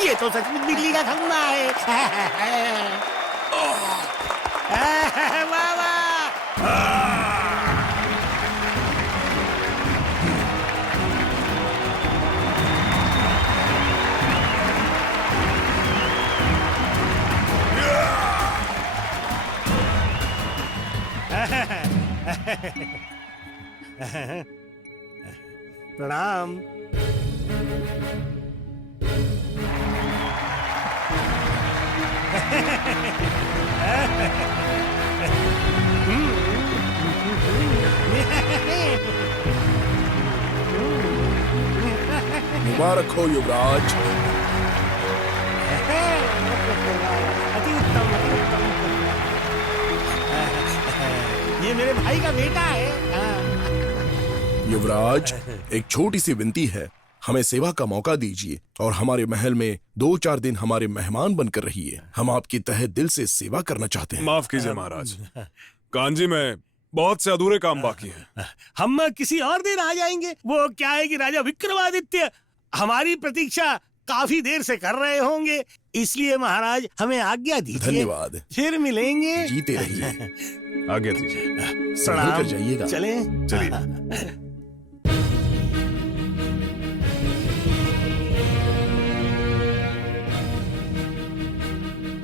ये तो सचमुच बिजली का खंभा है। वाह वाह। प्रणाम। मुबारक हो युवराज। अति उत्तम, अति उत्तम। ये मेरे भाई का बेटा है। युवराज, एक छोटी सी विनती है, हमें सेवा का मौका दीजिए और हमारे महल में 2-4 दिन हमारे मेहमान बनकर रहिए। हम आपकी तहे दिल से सेवा करना चाहते हैं। माफ कीजिए महाराज, कांजी में बहुत से अधूरे काम बाकी हैं। हम किसी और दिन आ जाएंगे। वो क्या है कि राजा विक्रमादित्य हमारी प्रतीक्षा काफी देर से कर रहे होंगे, इसलिए महाराज हमें आज्ञा दीजिए। धन्यवाद। फिर मिलेंगे। जीते रहिए। आज्ञा दीजिए। संभल कर जाइएगा। चलें। चलिए।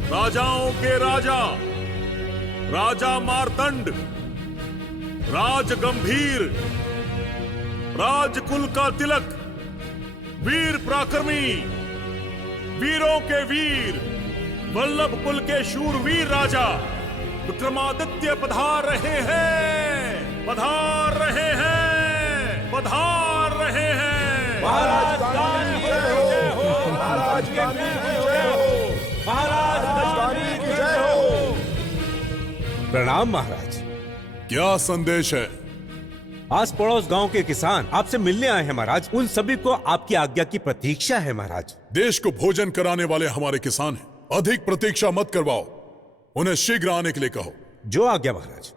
राजाओं के राजा, राजा मार्तंड, राज गंभीर, राजकुल का तिलक, वीर पराक्रमी, वीरों के वीर, वल्लभ कुल के शूरवीर राजा विक्रमादित्य पधार रहे हैं, पधार रहे हैं, पधार रहे हैं। महाराज गांधी की जय हो, महाराज गांधी की जय हो, महाराज गांधी की जय हो। प्रणाम महाराज। क्या संदेश है? आस पड़ोस गांव के किसान आपसे मिलने आए हैं महाराज। उन सभी को आपकी आज्ञा की प्रतीक्षा है महाराज। देश को भोजन कराने वाले हमारे किसान हैं, अधिक प्रतीक्षा मत करवाओ, उन्हें शीघ्र आने के लिए कहो। जो आज्ञा महाराज।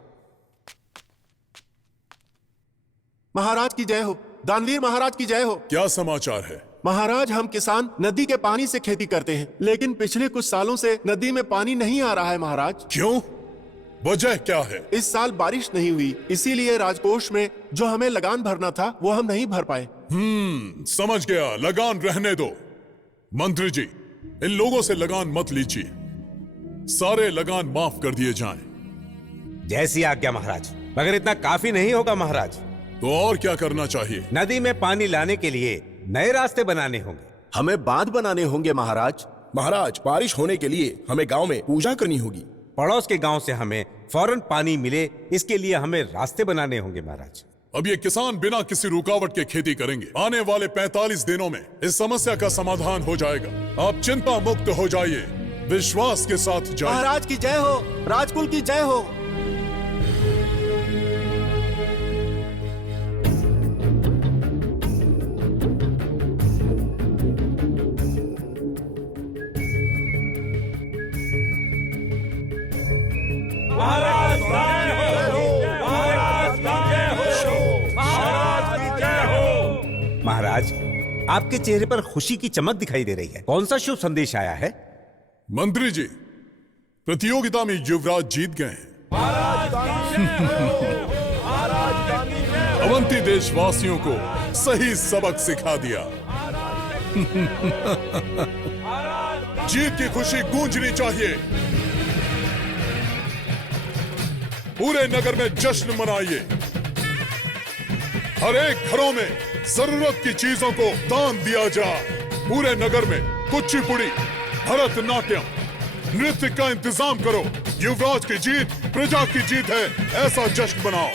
महाराज की जय हो, दानवीर महाराज की जय हो। क्या समाचार है? महाराज, हम किसान नदी के पानी से खेती करते हैं, लेकिन पिछले कुछ सालों से नदी में पानी नहीं आ रहा है महाराज। क्यों? वजह क्या है? इस साल बारिश नहीं हुई, इसीलिए राजकोष में जो हमें लगान भरना था वो हम नहीं भर पाए। समझ गया, लगान रहने दो। मंत्री जी, इन लोगों से लगान मत लीजिए, सारे लगान माफ कर दिए जाएं। जैसी आज्ञा महाराज। मगर इतना काफी नहीं होगा महाराज। तो और क्या करना चाहिए? नदी में पानी लाने के लिए नए रास्ते बनाने होंगे। हमें बांध बनाने होंगे महाराज। महाराज, बारिश होने के लिए हमें गांव में पूजा करनी होगी। पड़ोस के गांव से हमें फौरन पानी मिले, इसके लिए हमें रास्ते बनाने होंगे महाराज। अब ये किसान बिना किसी रुकावट के खेती करेंगे। आने वाले 45 दिनों में इस समस्या का समाधान हो जाएगा। आप चिंता मुक्त हो जाइए, विश्वास के साथ जाइए। महाराज की जय हो, राजकुल की जय हो। महाराज की जय हो, महाराज की जय हो, महाराज की जय हो। महाराज, आपके चेहरे पर खुशी की चमक दिखाई दे रही है। कौन सा शुभ संदेश आया है? मंत्री जी, प्रतियोगिता में युवराज जीत गए हैं। अवंती देशवासियों को सही सबक सिखा दिया। जीत की खुशी गूंजनी चाहिए। पूरे नगर में जश्न मनाइए। हर एक घरों में जरूरत की चीजों को दान दिया जाए। पूरे नगर में कुचिपुड़ी, भरतनाट्यम, नृत्य का इंतजाम करो। युवराज की जीत प्रजा की जीत है, ऐसा जश्न मनाओ।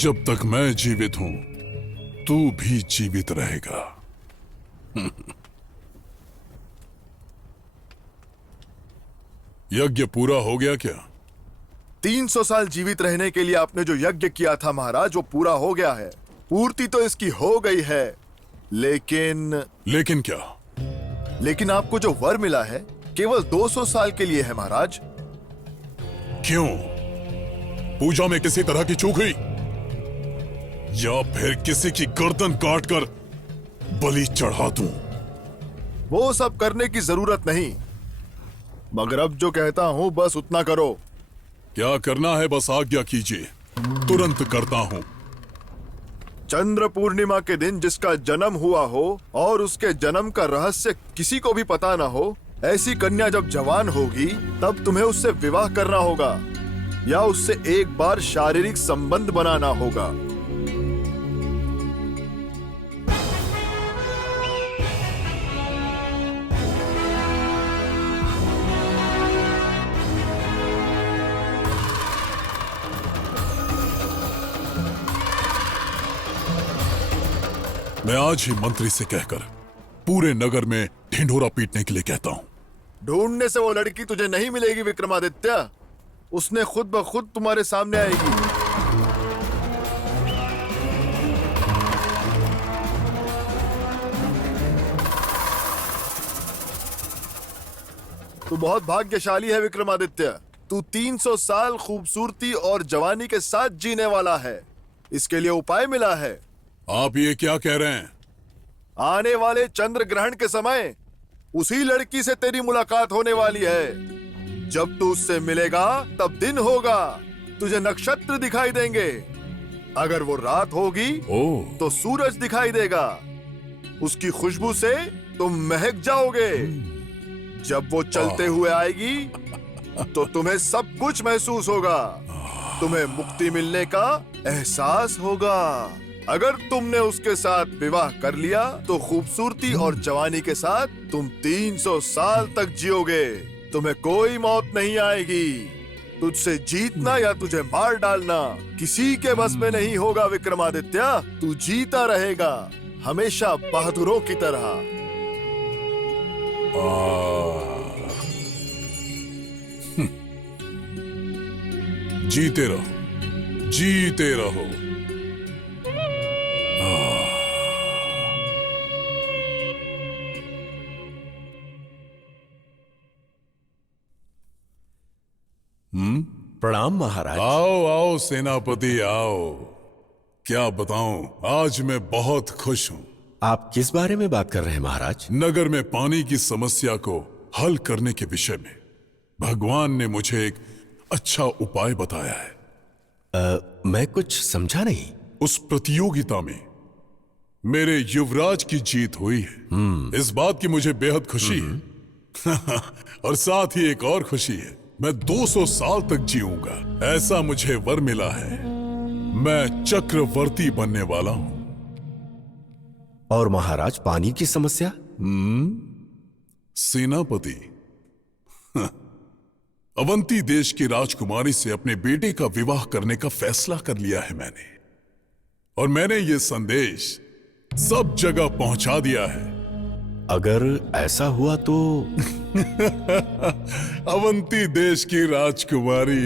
जब तक मैं जीवित हूं, तू भी जीवित रहेगा। यज्ञ पूरा हो गया क्या? 300 साल जीवित रहने के लिए आपने जो यज्ञ किया था महाराज, वो पूरा हो गया है। पूर्ति तो इसकी हो गई है, लेकिन क्या? लेकिन आपको जो वर मिला है केवल 200 साल के लिए है महाराज। क्यों? पूजा में किसी तरह की चूक हुई? या फिर किसी की गर्दन काट कर बलि चढ़ा दूं। वो सब करने की जरूरत नहीं, मगर अब जो कहता हूँ बस उतना करो। क्या करना है बस आज्ञा कीजिए, तुरंत करता हूँ। चंद्र पूर्णिमा के दिन जिसका जन्म हुआ हो और उसके जन्म का रहस्य किसी को भी पता ना हो, ऐसी कन्या जब जवान होगी तब तुम्हें उससे विवाह करना होगा या उससे एक बार शारीरिक संबंध बनाना होगा। मैं आज ही मंत्री से कहकर पूरे नगर में ढिंढोरा पीटने के लिए कहता हूँ। ढूंढने से वो लड़की तुझे नहीं मिलेगी विक्रमादित्य, उसने खुद ब खुद तुम्हारे सामने आएगी। तू बहुत भाग्यशाली है विक्रमादित्य, तू 300 साल खूबसूरती और जवानी के साथ जीने वाला है। इसके लिए उपाय मिला है। आप ये क्या कह रहे हैं? आने वाले चंद्र ग्रहण के समय उसी लड़की से तेरी मुलाकात होने वाली है। जब तू उससे मिलेगा तब दिन होगा, तुझे नक्षत्र दिखाई देंगे। अगर वो रात होगी तो सूरज दिखाई देगा। उसकी खुशबू से तुम महक जाओगे। जब वो चलते हुए आएगी तो तुम्हें सब कुछ महसूस होगा। तुम्हें मुक्ति मिलने का एहसास होगा। अगर तुमने उसके साथ विवाह कर लिया तो खूबसूरती और जवानी के साथ तुम 300 साल तक जियोगे। तुम्हें कोई मौत नहीं आएगी। तुझसे जीतना या तुझे मार डालना किसी के बस में नहीं होगा विक्रमादित्य। तू जीता रहेगा, हमेशा बहादुरों की तरह। जीते रहो, जीते रहो। प्रणाम महाराज। आओ आओ सेनापति आओ। क्या बताऊं, आज मैं बहुत खुश हूं। आप किस बारे में बात कर रहे हैं महाराज? नगर में पानी की समस्या को हल करने के विषय में भगवान ने मुझे एक अच्छा उपाय बताया है। मैं कुछ समझा नहीं। उस प्रतियोगिता में मेरे युवराज की जीत हुई है। इस बात की मुझे बेहद खुशी है। और साथ ही एक और खुशी है, मैं 200 साल तक जीऊंगा, ऐसा मुझे वर मिला है। मैं चक्रवर्ती बनने वाला हूं। और महाराज पानी की समस्या? सेनापति, अवंती देश की राजकुमारी से अपने बेटे का विवाह करने का फैसला कर लिया है मैंने। और मैंने ये संदेश सब जगह पहुंचा दिया है। अगर ऐसा हुआ तो अवंती देश की राजकुमारी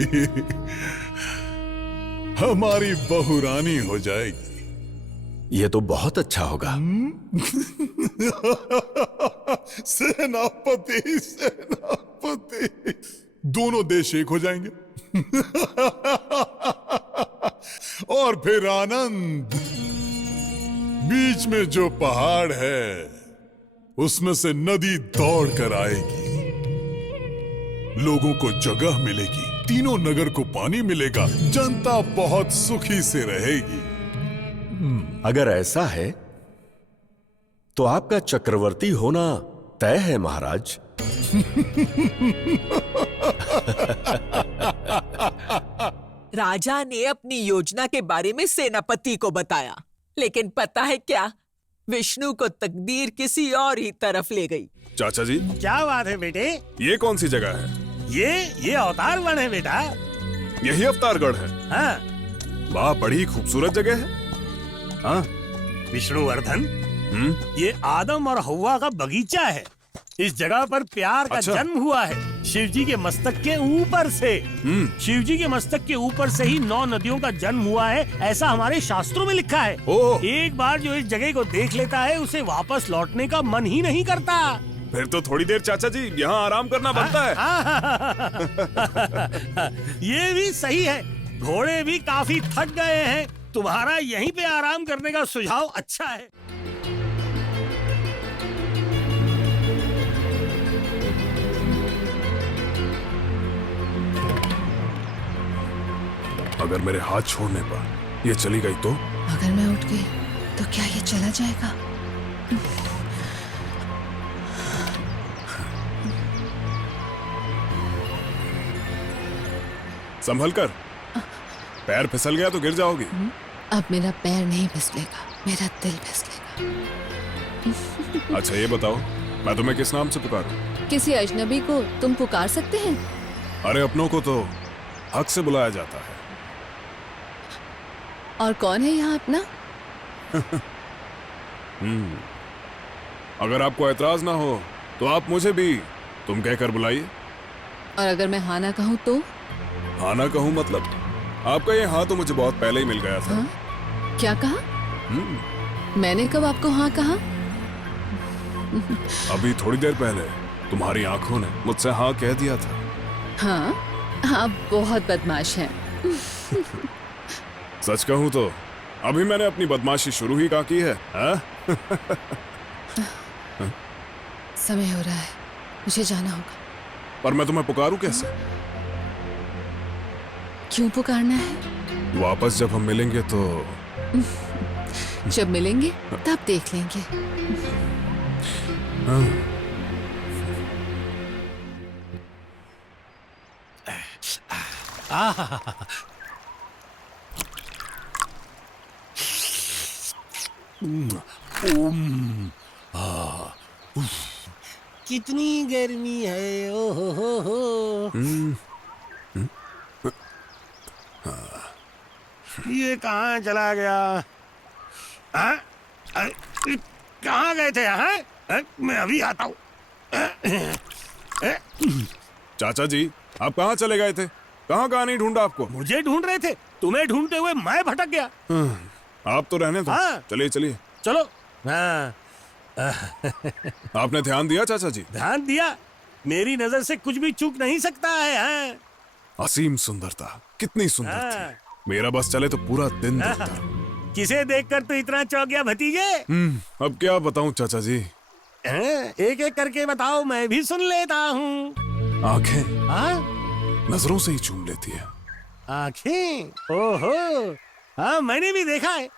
हमारी बहुरानी हो जाएगी। यह तो बहुत अच्छा होगा। सेनापति, सेनापति, दोनों देश एक हो जाएंगे। और फिर आनंद। बीच में जो पहाड़ है उसमें से नदी दौड़ कर आएगी। लोगों को जगह मिलेगी, तीनों नगर को पानी मिलेगा, जनता बहुत सुखी से रहेगी। अगर ऐसा है तो आपका चक्रवर्ती होना तय है महाराज। राजा ने अपनी योजना के बारे में सेनापति को बताया, लेकिन पता है क्या, विष्णु को तकदीर किसी और ही तरफ ले गई। चाचा जी, क्या बात है बेटे? ये कौन सी जगह है? ये अवतार वन है बेटा। यही अवतारगढ़ है? हाँ। वाह, बड़ी खूबसूरत जगह है। हाँ। विष्णुवर्धन, ये आदम और हव्वा का बगीचा है। इस जगह पर प्यार का जन्म हुआ है, शिवजी के मस्तक के ऊपर से। शिवजी के मस्तक के ऊपर से ही 9 नदियों का जन्म हुआ है, ऐसा हमारे शास्त्रों में लिखा है। एक बार जो इस जगह को देख लेता है उसे वापस लौटने का मन ही नहीं करता। फिर तो थोड़ी देर चाचा जी यहाँ आराम करना बनता है। ये भी सही है, घोड़े भी काफी थक गए हैं, तुम्हारा यहीं पे आराम करने का सुझाव अच्छा है। अगर मेरे हाथ छोड़ने पर ये चली गई तो? अगर मैं उठ गई तो क्या ये चला जाएगा? संभल कर, पैर फिसल गया तो गिर जाओगी। अब मेरा पैर नहीं फिसलेगा, मेरा दिल फिसलेगा। अच्छा ये बताओ, मैं तुम्हें किस नाम से पुकारूं? किसी अजनबी को तुम पुकार सकते हैं? अरे अपनों को तो हक से बुलाया जाता है। और कौन है यहाँ अपना? अगर आपको एतराज ना हो तो आप मुझे भी तुम कहकर बुलाइए। और अगर मैं हाँ ना कहूँ तो? हाँ ना कहूँ मतलब? आपका ये हाँ तो मुझे बहुत पहले ही मिल गया था। हाँ? क्या कहा? मैंने कब आपको हाँ कहा? अभी थोड़ी देर पहले तुम्हारी आंखों ने मुझसे हाँ कह दिया था। हाँ, आप बहुत बदमाश हैं। सच कहूँ तो अभी मैंने अपनी बदमाशी शुरू ही कहाँ की है। हाँ? समय हो रहा है, मुझे जाना होगा। पर मैं तुम्हें पुकारूं कैसे? क्यों पुकारना है? वापस जब हम मिलेंगे तो? जब मिलेंगे तब देख लेंगे। कितनी गर्मी है, ओ हो। ये कहाँ चला गया? हाँ? कहाँ गए थे? हाँ? मैं अभी आता हूँ। चाचा जी, आप कहाँ चले गए थे? कहाँ नहीं ढूंढा आपको? मुझे ढूंढ रहे थे, तुम्हें ढूंढते हुए मैं भटक गया। आप तो रहने दो। हाँ? चलिए चलिए चलो। हाँ। आपने ध्यान दिया चाचा जी? ध्यान दिया, मेरी नजर से कुछ भी चूक नहीं सकता है। हाँ? असीम सुंदरता, कितनी सुंदर हाँ। थी। मेरा बस चले तो पूरा दिन देखता। किसे देखकर तो इतना चौंक गया भतीजे? अब क्या बताऊं चाचा जी। एक एक करके बताओ, मैं भी सुन लेता हूँ। आंखें हाँ? नजरों से ही चूम लेती है। आंखें? ओहो, हाँ मैंने भी देखा है।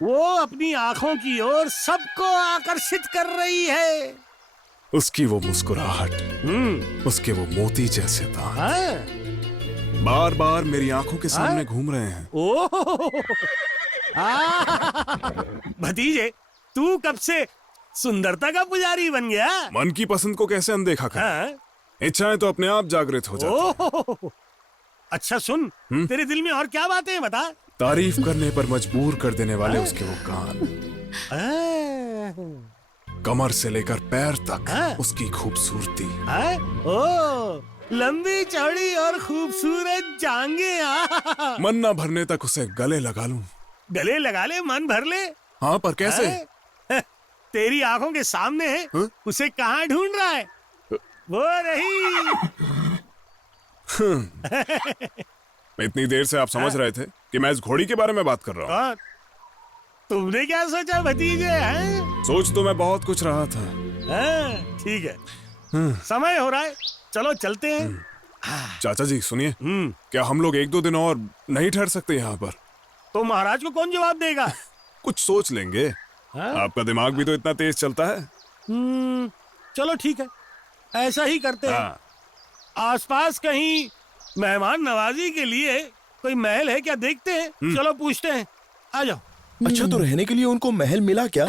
वो अपनी आंखों की ओर सबको आकर्षित कर रही है। उसकी वो मुस्कुराहट, उसके वो मोती जैसे दांत हाँ? बार बार मेरी आंखों के सामने घूम रहे हैं। ओह, भतीजे, तू कब से सुंदरता का पुजारी बन गया? मन की पसंद को कैसे अनदेखा कर? हाँ? इच्छाएं तो अपने आप जागृत हो जाती। ओह, अच्छा सुन, तेरे दिल में और क्या बातें हैं बता। तारीफ करने पर मजबूर कर देने वाले उसके वो कान, कमर से लेकर पैर तक उसकी खूबसूरती, ओह, लंबी चौड़ी और खूबसूरत जांघें। मन न भरने तक उसे गले लगा लूं। गले लगा ले, मन भर ले। हाँ, पर कैसे? तेरी आंखों के सामने है। उसे कहाँ ढूंढ रहा है? वो रही। इतनी देर से आप समझ रहे थे कि मैं इस घोड़ी के बारे में बात कर रहा हूँ। तुमने क्या सोचा भतीजे? हैं? सोच तो मैं बहुत कुछ रहा था। ठीक है, समय हो रहा है, चलो चलते हैं। चाचा जी सुनिए, क्या हम लोग 1-2 दिन और नहीं ठहर सकते यहाँ पर? तो महाराज को कौन जवाब देगा? कुछ सोच लेंगे। आपका दिमाग भी तो इतना तेज चलता है। चलो ठीक है, ऐसा ही करते हैं। आसपास कहीं मेहमान नवाजी के लिए कोई महल है क्या, देखते हैं। चलो पूछते हैं, आ जाओ। अच्छा, तो रहने के लिए उनको महल मिला क्या?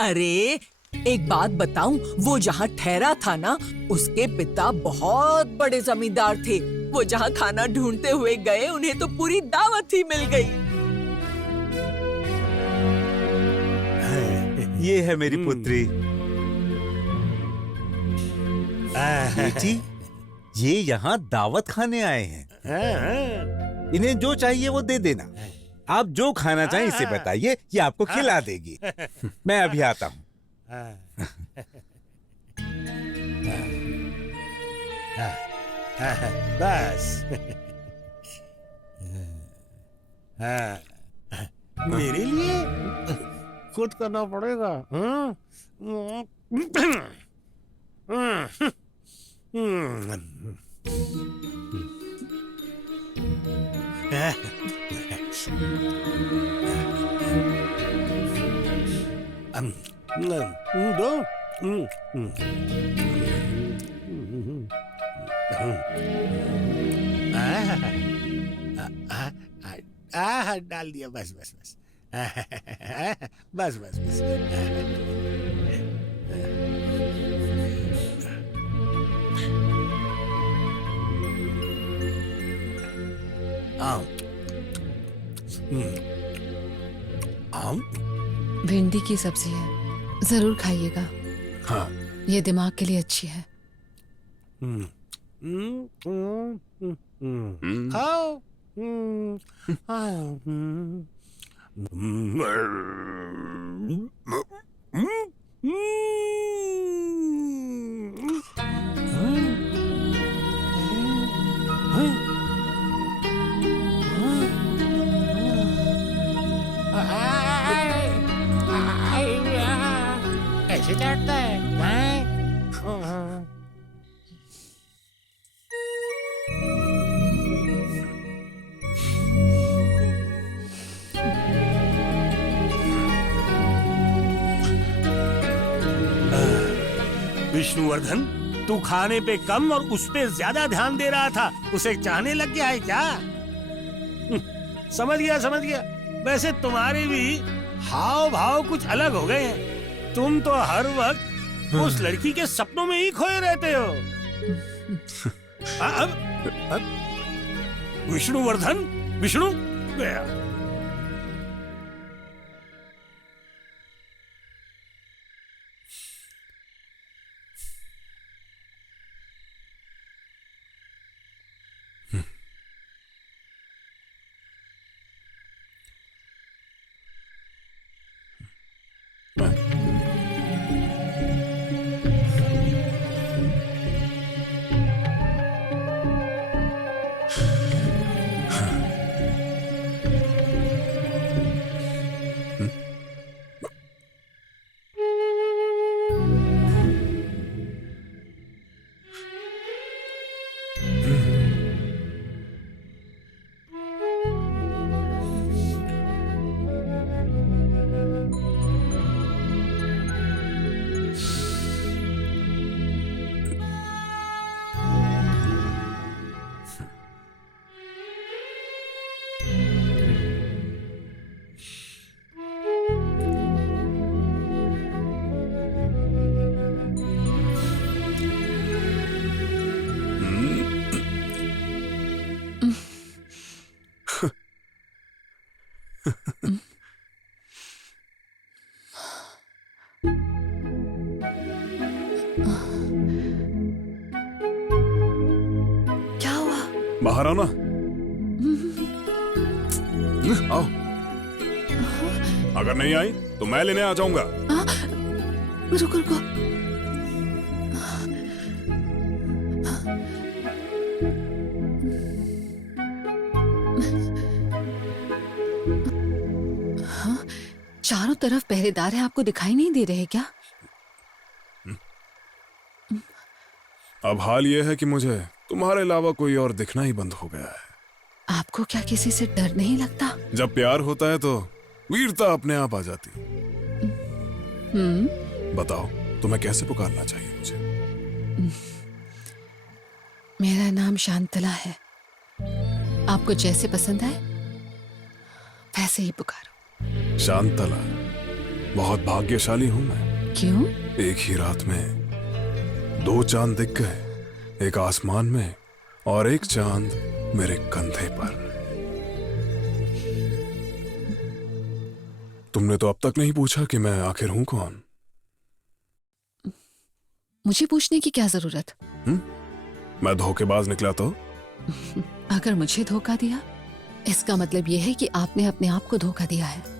अरे एक बात बताऊं, वो जहाँ ठहरा था ना, उसके पिता बहुत बड़े जमींदार थे। वो जहाँ खाना ढूंढते हुए गए, उन्हें तो पूरी दावत ही मिल गई। ये है मेरी पुत्री। बेटी, ये यहाँ दावत खाने आए हैं। इन्हें जो चाहिए वो दे देना। आप जो खाना चाहें इसे बताइए, ये आपको खिला देगी। मैं अभी आता हूँ। बस। मेरे लिए खुद करना पड़ेगा। दो। डाल दिया, बस बस बस बस बस बस। भिंडी की सब्जी है, जरूर खाइएगा। हाँ। ये दिमाग के लिए अच्छी है। खाओ। ऐसे चढ़ता है। विष्णुवर्धन, तू खाने पे कम और उस पे ज्यादा ध्यान दे रहा था, उसे चाहने लग गया है क्या? समझ गया समझ गया। वैसे तुम्हारे भी हाव भाव कुछ अलग हो गए हैं। तुम तो हर वक्त उस लड़की के सपनों में ही खोए रहते हो। अब विष्णुवर्धन, विष्णु गया। बाहर आओ ना। आओ। अगर नहीं आई तो मैं लेने आ जाऊंगा। रुको रुको। चारों तरफ पहरेदार है, आपको दिखाई नहीं दे रहे क्या? अब हाल यह है कि मुझे तुम्हारे अलावा कोई और दिखना ही बंद हो गया है। आपको क्या किसी से डर नहीं लगता? जब प्यार होता है तो वीरता अपने आप आ जाती। बताओ तुम्हें कैसे पुकारना चाहिए मुझे? मेरा नाम शांतला है। आपको जैसे पसंद आए वैसे ही पुकारो। शांतला, बहुत भाग्यशाली हूं मैं। क्यों? एक ही रात में 2 चांद दिख गए, एक आसमान में और एक चांद मेरे कंधे पर। तुमने तो अब तक नहीं पूछा कि मैं आखिर हूं कौन। मुझे पूछने की क्या जरूरत? मैं धोखेबाज निकला तो? अगर मुझे धोखा दिया इसका मतलब यह है कि आपने अपने आप को धोखा दिया है।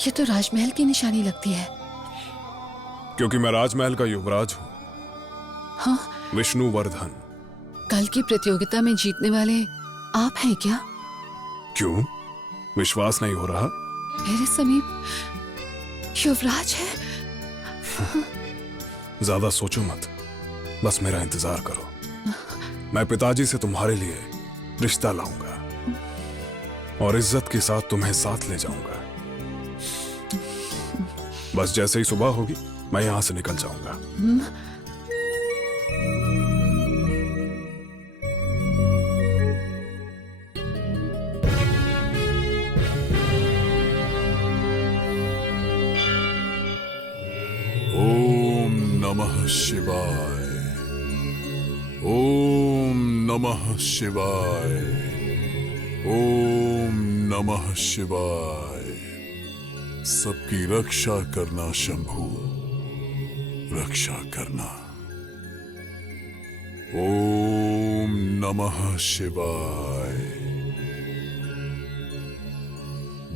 ये तो राजमहल की निशानी लगती है। क्योंकि मैं राजमहल का युवराज हूँ, हाँ, विष्णुवर्धन। कल की प्रतियोगिता में जीतने वाले आप हैं क्या? क्यों, विश्वास नहीं हो रहा? मेरे समीप युवराज है। ज्यादा सोचो मत, बस मेरा इंतजार करो। मैं पिताजी से तुम्हारे लिए रिश्ता लाऊंगा और इज्जत के साथ तुम्हें साथ ले जाऊंगा। बस जैसे ही सुबह होगी मैं यहां से निकल जाऊंगा। ओम नमः शिवाय, ओम नमः शिवाय, ओम नमः शिवाय। सबकी रक्षा करना शंभू, रक्षा करना। ओम नमः शिवाय।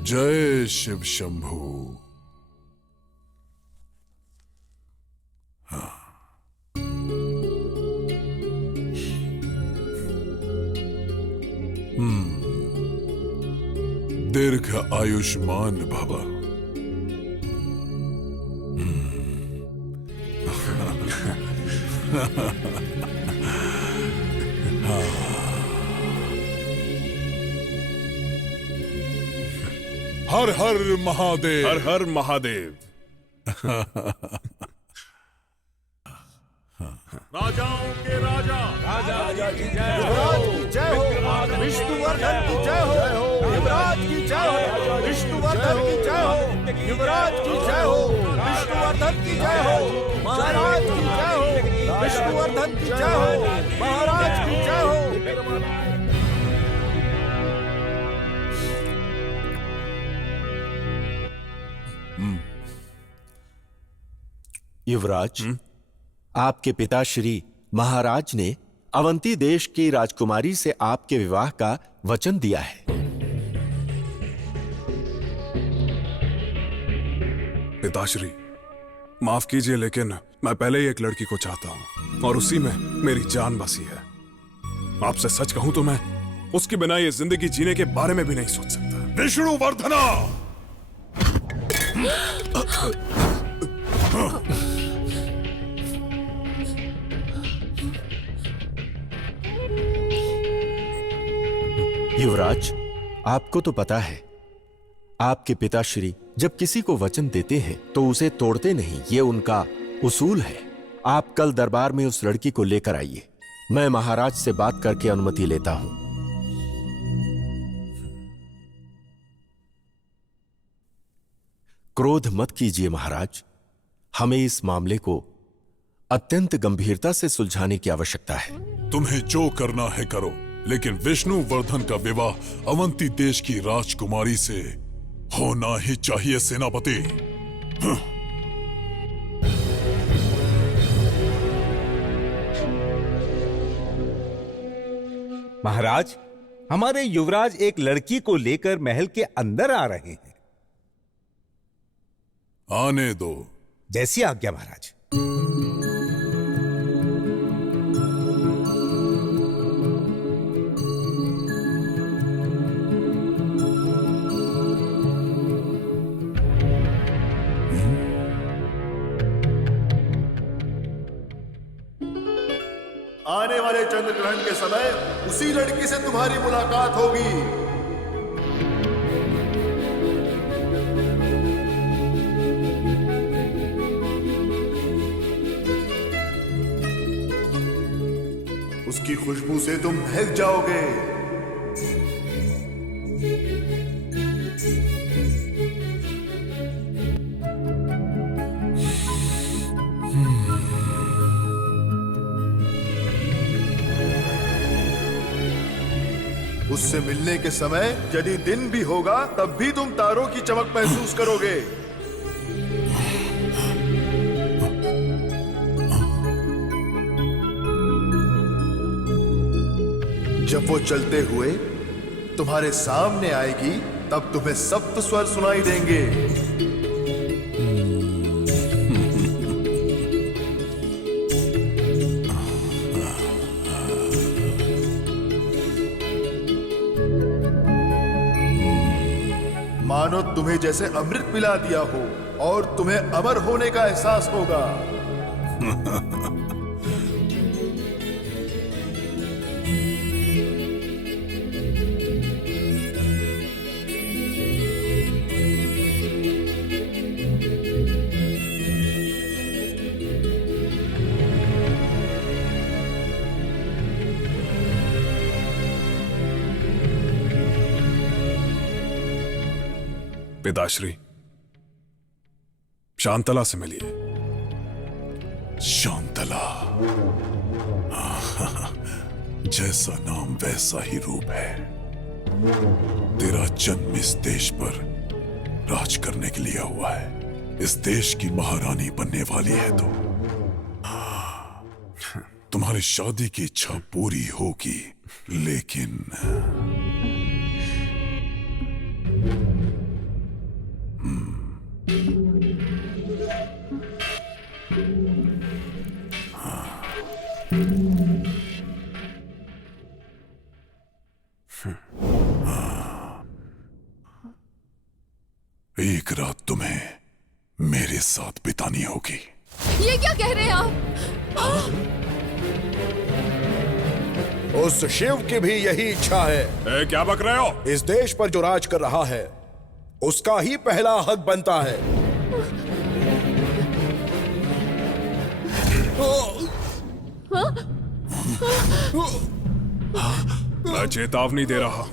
जय शिव शंभू। दीर्घ आयुष्मान भव। हर हर महादेव, हर हर महादेव। राजाओं के राजा, राजा की जय हो, विष्णुवर्धन की जय हो, युवराज की जय हो, विष्णुवर्धन की जय हो, युवराज की जय हो, विष्णुवर्धन की जय हो, महाराज की जय हो, विष्णुवर्धन की जय हो, महाराज की जय हो। युवराज, आपके पिता श्री महाराज ने अवंती देश की राजकुमारी से आपके विवाह का वचन दिया है। पिताश्री, माफ कीजिए लेकिन मैं पहले ही एक लड़की को चाहता हूं और उसी में मेरी जान बसी है। आपसे सच कहूं तो मैं उसके बिना ये जिंदगी जीने के बारे में भी नहीं सोच सकता। विष्णुवर्धना! युवराज, आपको तो पता है, आपके पिताश्री जब किसी को वचन देते हैं तो उसे तोड़ते नहीं, ये उनका उसूल है। आप कल दरबार में उस लड़की को लेकर आइए, मैं महाराज से बात करके अनुमति लेता हूं। क्रोध मत कीजिए महाराज, हमें इस मामले को अत्यंत गंभीरता से सुलझाने की आवश्यकता है। तुम्हें जो करना है करो, लेकिन विष्णुवर्धन का विवाह अवंती देश की राजकुमारी से होना ही चाहिए सेनापति। महाराज, हमारे युवराज एक लड़की को लेकर महल के अंदर आ रहे हैं। आने दो। जैसी आज्ञा महाराज। आने वाले चंद्र ग्रहण के समय उसी लड़की से तुम्हारी मुलाकात होगी। उसकी खुशबू से तुम महक जाओगे। उससे मिलने के समय यदि दिन भी होगा तब भी तुम तारों की चमक महसूस करोगे। जब वो चलते हुए तुम्हारे सामने आएगी तब तुम्हें सप्त स्वर सुनाई देंगे। मानो तुम्हें जैसे अमृत पिला दिया हो और तुम्हें अमर होने का एहसास होगा। पिताश्री, शांतला से मिलिए। शांतला, जैसा नाम वैसा ही रूप है। तेरा जन्म इस देश पर राज करने के लिए हुआ है। इस देश की महारानी बनने वाली है तो तुम्हारी शादी की इच्छा पूरी होगी, लेकिन एक रात तुम्हें मेरे साथ बितानी होगी। ये क्या कह रहे हैं आप? उस शिव की भी यही इच्छा है। क्या बक रहे हो? इस देश पर जो राज कर रहा है उसका ही पहला हक बनता है। मैं चेतावनी दे रहा हूं,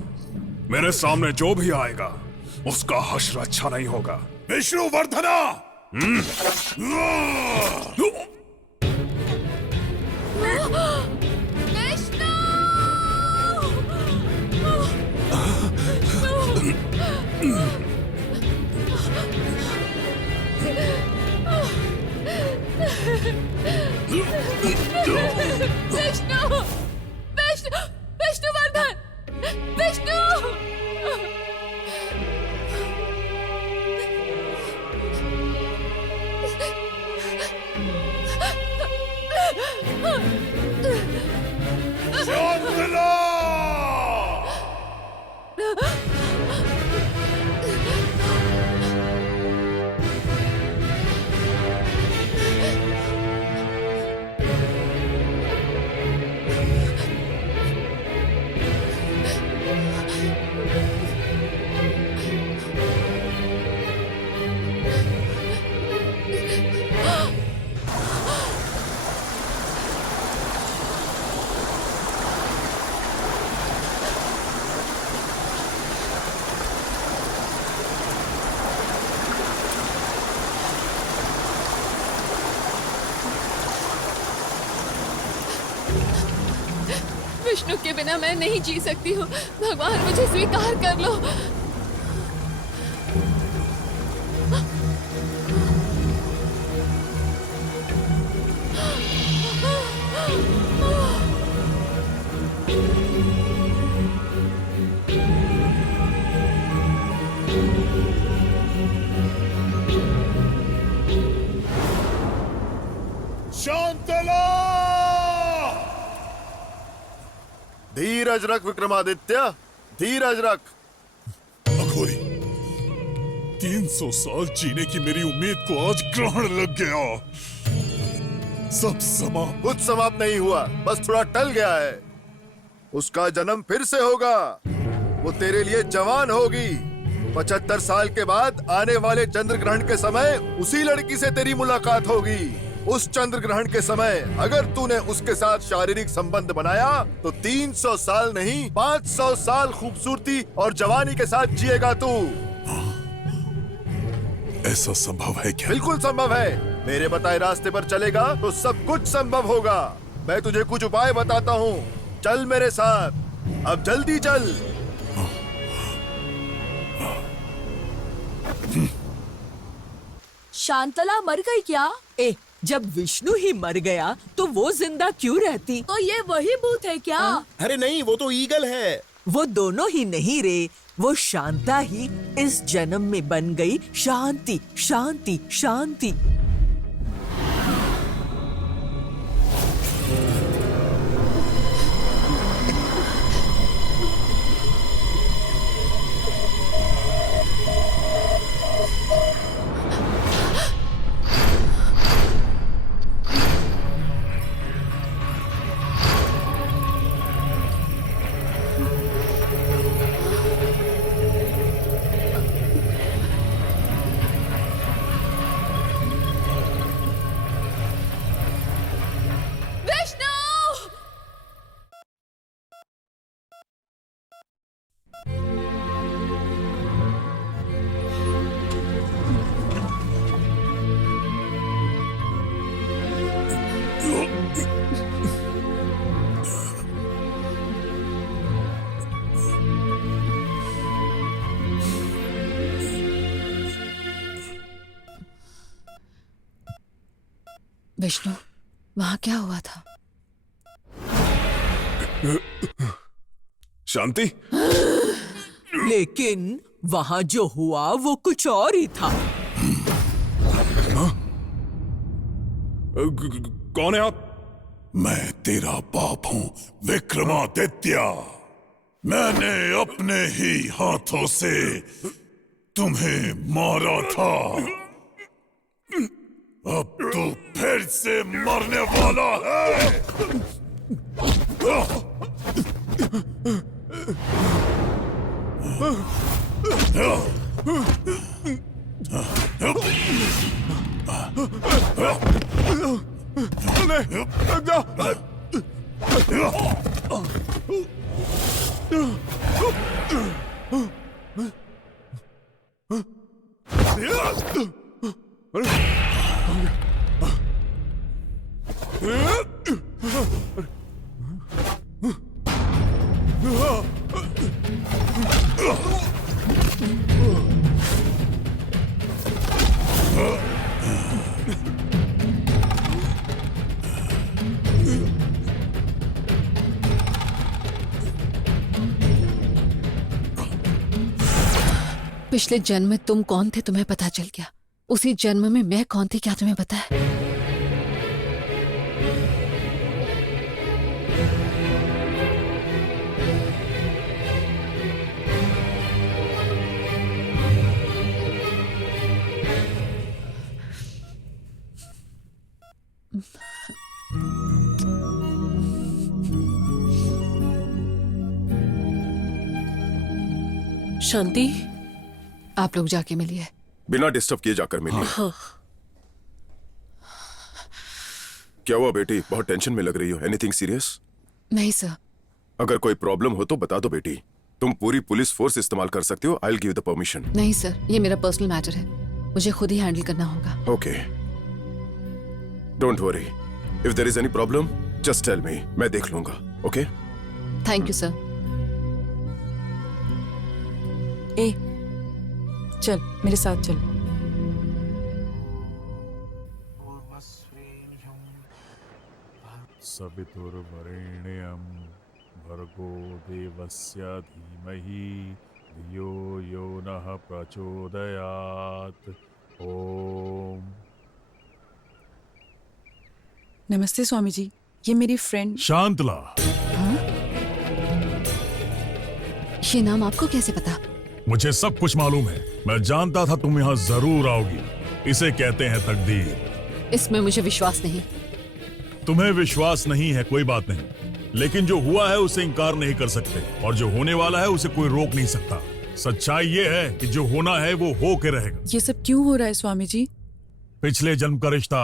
मेरे सामने जो भी आएगा उसका हश्र अच्छा नहीं होगा। विष्णुवर्धना! विष्णु! विष्णु! विष्णुवर्धन! विष्णु! शांतला! विष्णु के बिना मैं नहीं जी सकती हूँ। भगवान मुझे स्वीकार कर लो। शांतला! धीरज रख विक्रमादित्य, धीरज रख। अघोरी, 300 साल जीने की मेरी उम्मीद को आज ग्रहण लग गया। सब समाप्त। कुछ समाप्त नहीं हुआ, बस थोड़ा टल गया है। उसका जन्म फिर से होगा। वो तेरे लिए जवान होगी। 75 साल के बाद आने वाले चंद्र ग्रहण के समय उसी लड़की से तेरी मुलाकात होगी। उस चंद्र ग्रहण के समय अगर तूने उसके साथ शारीरिक संबंध बनाया तो 300 साल नहीं 500 साल खूबसूरती और जवानी के साथ जिएगा तू। ऐसा संभव है क्या? बिल्कुल संभव है। मेरे बताए रास्ते पर चलेगा तो सब कुछ संभव होगा। मैं तुझे कुछ उपाय बताता हूँ, चल मेरे साथ। अब जल्दी चल। शांतला मर गई क्या? जब विष्णु ही मर गया तो वो जिंदा क्यों रहती? तो ये वही भूत है क्या? अरे नहीं, वो तो ईगल है। वो दोनों ही नहीं रे, वो शांता ही इस जन्म में बन गई शांति शांति शांति। विष्णु, वहां क्या हुआ था? शांति? लेकिन वहां जो हुआ वो कुछ और ही था। कौन है आप? मैं तेरा बाप हूं, विक्रमादित्य। मैंने अपने ही हाथों से तुम्हें मारा था। अब तू फिर से मरने वाला है। पिछले जन्म में तुम कौन थे तुम्हें पता चल गया, उसी जन्म में मैं कौन थी क्या तुम्हें पता है? शांति, आप लोग जाके मिलिए। बिना डिस्टर्ब किए जाकर मिलिए। हाँ। क्या हुआ बेटी, बहुत टेंशन में लग रही हो? Anything serious? नहीं सर। अगर कोई प्रॉब्लम हो तो बता दो बेटी, तुम पूरी पुलिस फोर्स इस्तेमाल कर सकते हो। I will give the permission. नहीं सर, ये मेरा पर्सनल मैटर है, मुझे खुद ही हैंडल करना होगा। Okay, don't worry, if there is any problem just tell me, मैं देख लूंगा। Okay, thank you sir. ए, चल मेरे साथ चल। सवितुर्वरेण्यं भर्गो देवस्य धीमहि धियो यो नः प्रचोदयात्। ओम। नमस्ते स्वामी जी, ये मेरी फ्रेंड शांतला। ये नाम आपको कैसे पता? मुझे सब कुछ मालूम है, मैं जानता था तुम यहाँ जरूर आओगी। इसे कहते हैं तकदीर। इसमें मुझे विश्वास नहीं। तुम्हें विश्वास नहीं है, कोई बात नहीं, लेकिन जो हुआ है उसे इनकार नहीं कर सकते, और जो होने वाला है उसे कोई रोक नहीं सकता। सच्चाई ये है कि जो होना है वो हो के रहेगा। ये सब क्यों हो रहा है स्वामी जी? पिछले जन्म का रिश्ता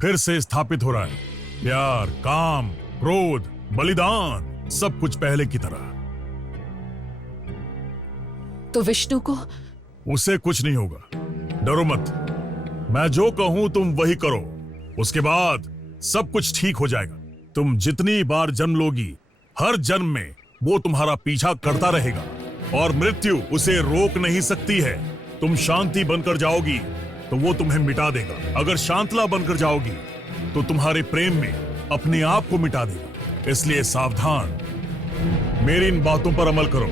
फिर से स्थापित हो रहा है। प्यार, काम, क्रोध, बलिदान, सब कुछ पहले की तरह। तो विष्णु को? उसे कुछ नहीं होगा, डरो मत। मैं जो कहूं तुम वही करो, उसके बाद सब कुछ ठीक हो जाएगा। तुम जितनी बार जन्म लोगी, हर जन्म में वो तुम्हारा पीछा करता रहेगा और मृत्यु उसे रोक नहीं सकती है। तुम शांति बनकर जाओगी तो वो तुम्हें मिटा देगा। अगर शांतला बनकर जाओगी तो तुम्हारे प्रेम में अपने आप को मिटा देगा। इसलिए सावधान, मेरी इन बातों पर अमल करो।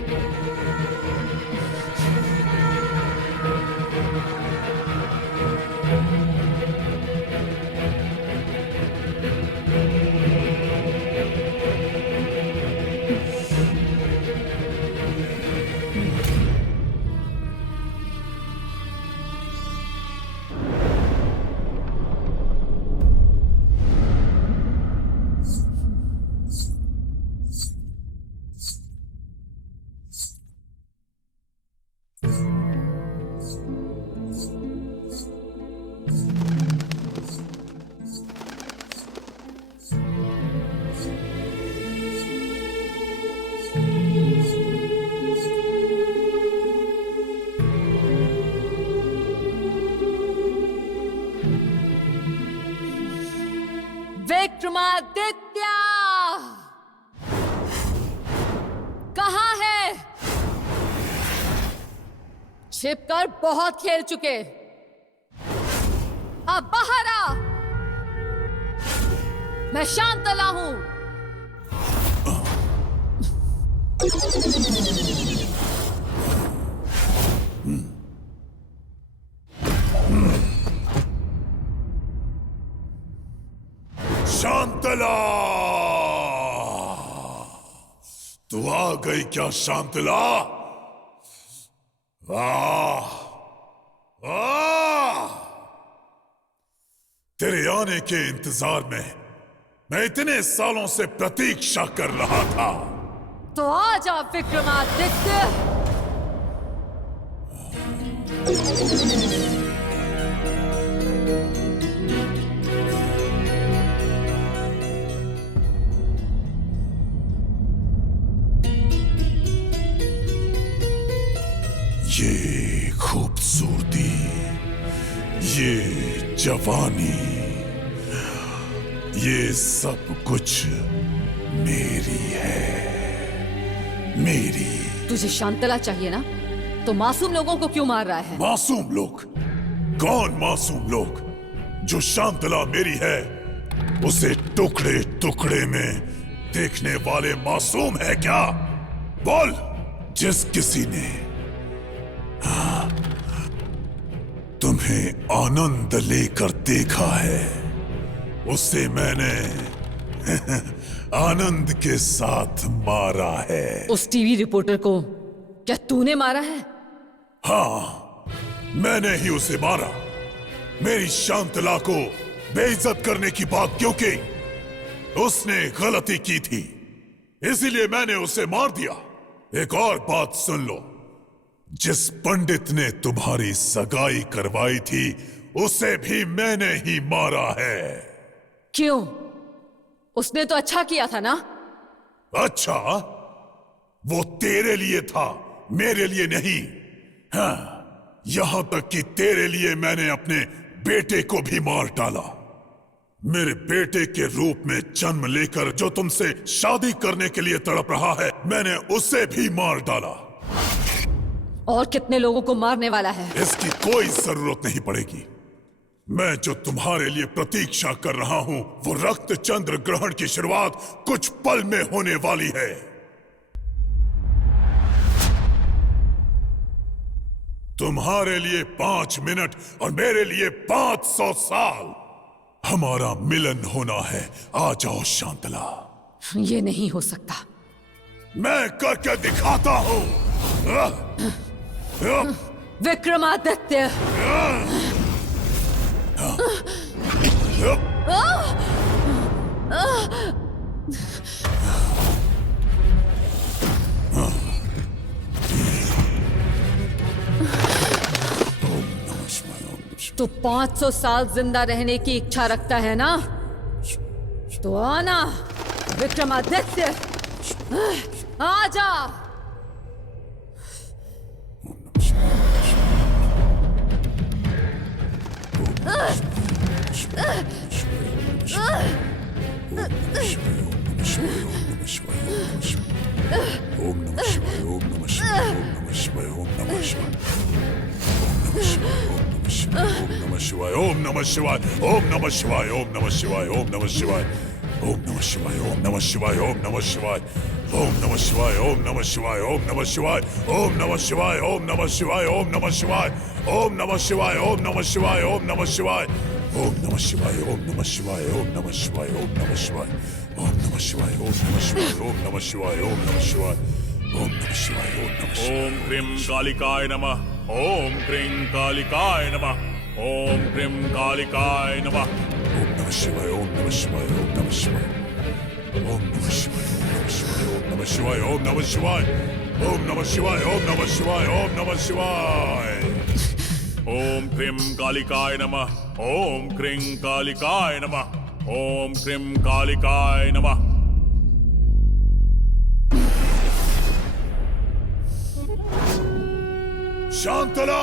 विक्रमादित्य कहाँ है? छिपकर बहुत खेल चुके, अब बाहर आ। मैं शांतला हूं। शांतला, तू आ गई क्या शांतला? वाह वाह, तेरे आने के इंतजार में मैं इतने सालों से प्रतीक्षा कर रहा था। तो आजा विक्रमादित्य। ये खूबसूरती, ये जवानी, ये सब कुछ मेरी है, मेरी। तुझे शांतला चाहिए ना, तो मासूम लोगों को क्यों मार रहा है? मासूम लोग? कौन मासूम लोग? जो शांतला मेरी है उसे टुकड़े टुकड़े में देखने वाले मासूम है क्या? बोल। जिस किसी ने तुम्हें आनंद लेकर देखा है उसे मैंने आनंद के साथ मारा है। उस टीवी रिपोर्टर को क्या तूने मारा है? हाँ, मैंने ही उसे मारा। मेरी शांतला को बेइज्जत करने की बात क्यों की? उसने गलती की थी, इसीलिए मैंने उसे मार दिया। एक और बात सुन लो, जिस पंडित ने तुम्हारी सगाई करवाई थी उसे भी मैंने ही मारा है। क्यों? उसने तो अच्छा किया था ना? अच्छा, वो तेरे लिए था, मेरे लिए नहीं। हाँ, यहां तक कि तेरे लिए मैंने अपने बेटे को भी मार डाला। मेरे बेटे के रूप में जन्म लेकर जो तुमसे शादी करने के लिए तड़प रहा है, मैंने उसे भी मार डाला। और कितने लोगों को मारने वाला है? इसकी कोई जरूरत नहीं पड़ेगी। मैं जो तुम्हारे लिए प्रतीक्षा कर रहा हूं वो रक्त चंद्र ग्रहण की शुरुआत कुछ पल में होने वाली है। तुम्हारे लिए 5 मिनट और मेरे लिए 500 साल। हमारा मिलन होना है। आ जाओ शांतला। ये नहीं हो सकता। मैं करके दिखाता हूं। विक्रमादित्य, तो 500 साल जिंदा रहने की इच्छा रखता है ना? तो आना विक्रमादित्य, आजा। ओम नमः शिवाय, ओम नमः शिवाय, ओम नमः शिवाय, ओम नमः शिवाय, ओम नमः शिवाय, ओम नमः शिवाय, ओम नमः शिवाय, ओम नमः शिवाय, ओम नमः शिवाय, ओम नमः शिवाय, ओम नमः शिवाय, ओम नमः शिवाय, ओम नमः शिवाय, ओम नमः शिवाय, ओम नमः शिवाय, ओम नमः शिवाय, ओम नमः शिवाय, ओम नमः शिवाय, ओम नमः शिवाय, ओम नमः शिवाय, ओम नमः शिवाय, ओम नमः शिवाय, ओम नमः शिवाय, ओम नमः शिवाय, ओम नमः शिवाय, ओम नमः शिवाय, ओम नमः शिवाय, ओम नमः शिवाय, ओम नमः शिवाय, ओम नमः शिवाय, ओम नमः शिवाय। ओम क्रीं कालिकाय नमः। ओम क्रीं कालिकाय नमः। ओम क्रीं कालिकाय नमः। ओम नमः शिवाय, ओम नमः शिवाय, ओम नमः शिवाय, ओम नमः शिवाय, ओम नमः शिवाय, ओम नमः शिवाय, ओम नमः शिवाय, ओम नमः शिवाय, ओम नमः शिवाय। ओम क्रीं कालिकाय नमः। ओम क्रीं कालिकाय नमः। ओम क्रीं कालिकाय नमः। शांतला।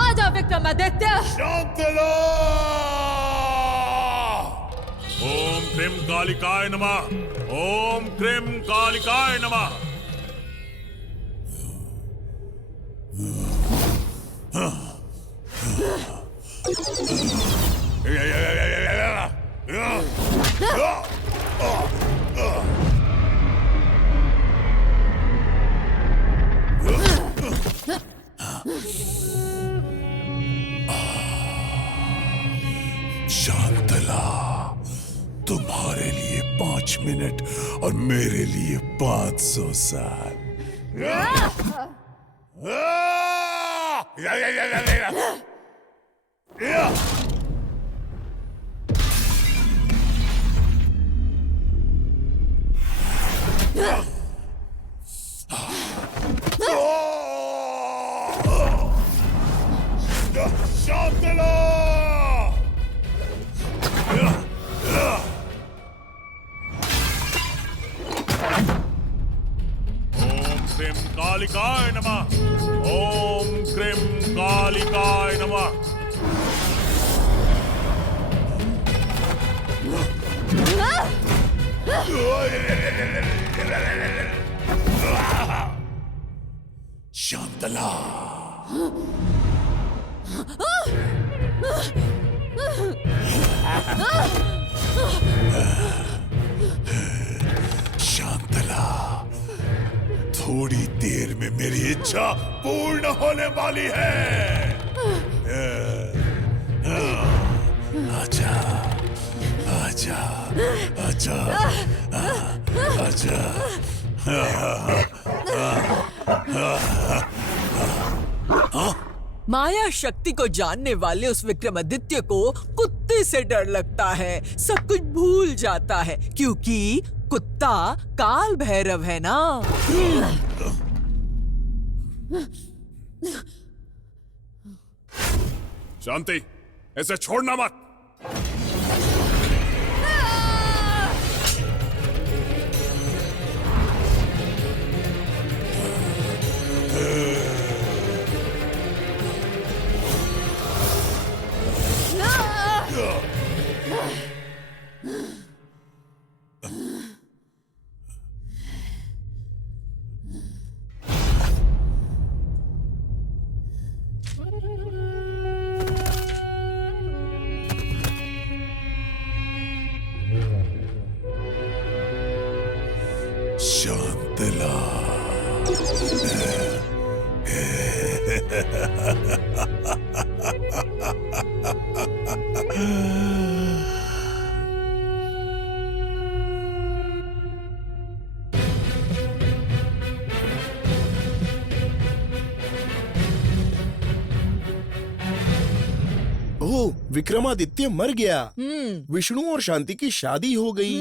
आजा विक्रमादित्य। शांतला। ओम क्रीं कालिकाय नमः। ओम क्रीं कालिकाय नमः। शांतला, तुम्हारे लिए 5 मिनट और मेरे लिए 500 साल। शांतला। ओम क्रीं कालिकाय नमः। ओम क्रीं कालिकाय नमः। शांतला। शांतला, थोड़ी देर में मेरी इच्छा पूर्ण होने वाली है। आजा, आजा, आजा, आजा। माया शक्ति को जानने वाले उस विक्रमादित्य को कुत्ते से डर लगता है, सब कुछ भूल जाता है क्योंकि कुत्ता काल भैरव है ना। शांति, ऐसे छोड़ना मत। शांतला। ओह, विक्रमादित्य मर गया, विष्णु और शांति की शादी हो गई,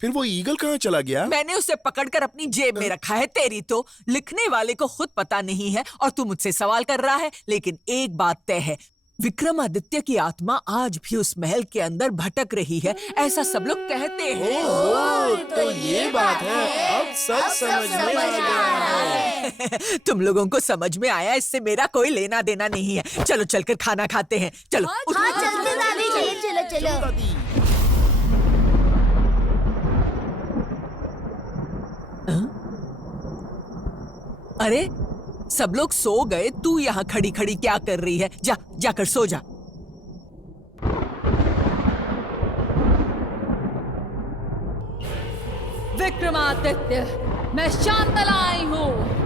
फिर वो ईगल कहाँ चला गया? मैंने उसे पकड़कर अपनी जेब में रखा है। तेरी तो लिखने वाले को खुद पता नहीं है और तू मुझसे सवाल कर रहा है। लेकिन एक बात तय है, विक्रमादित्य की आत्मा आज भी उस महल के अंदर भटक रही है, ऐसा सब लोग कहते हैं। तो ये बात है, अब सब समझ में आ गया है। तुम लोगों को समझ में आया, इससे मेरा कोई लेना देना नहीं है। चलो चलकर खाना खाते हैं। चलो हाँ चलते दादी, चलो चलो चलो। अरे सब लोग सो गए, तू यहाँ खड़ी खड़ी क्या कर रही है? जा जाकर सो जा। विक्रमादित्य, मैं शांतला आई हूँ।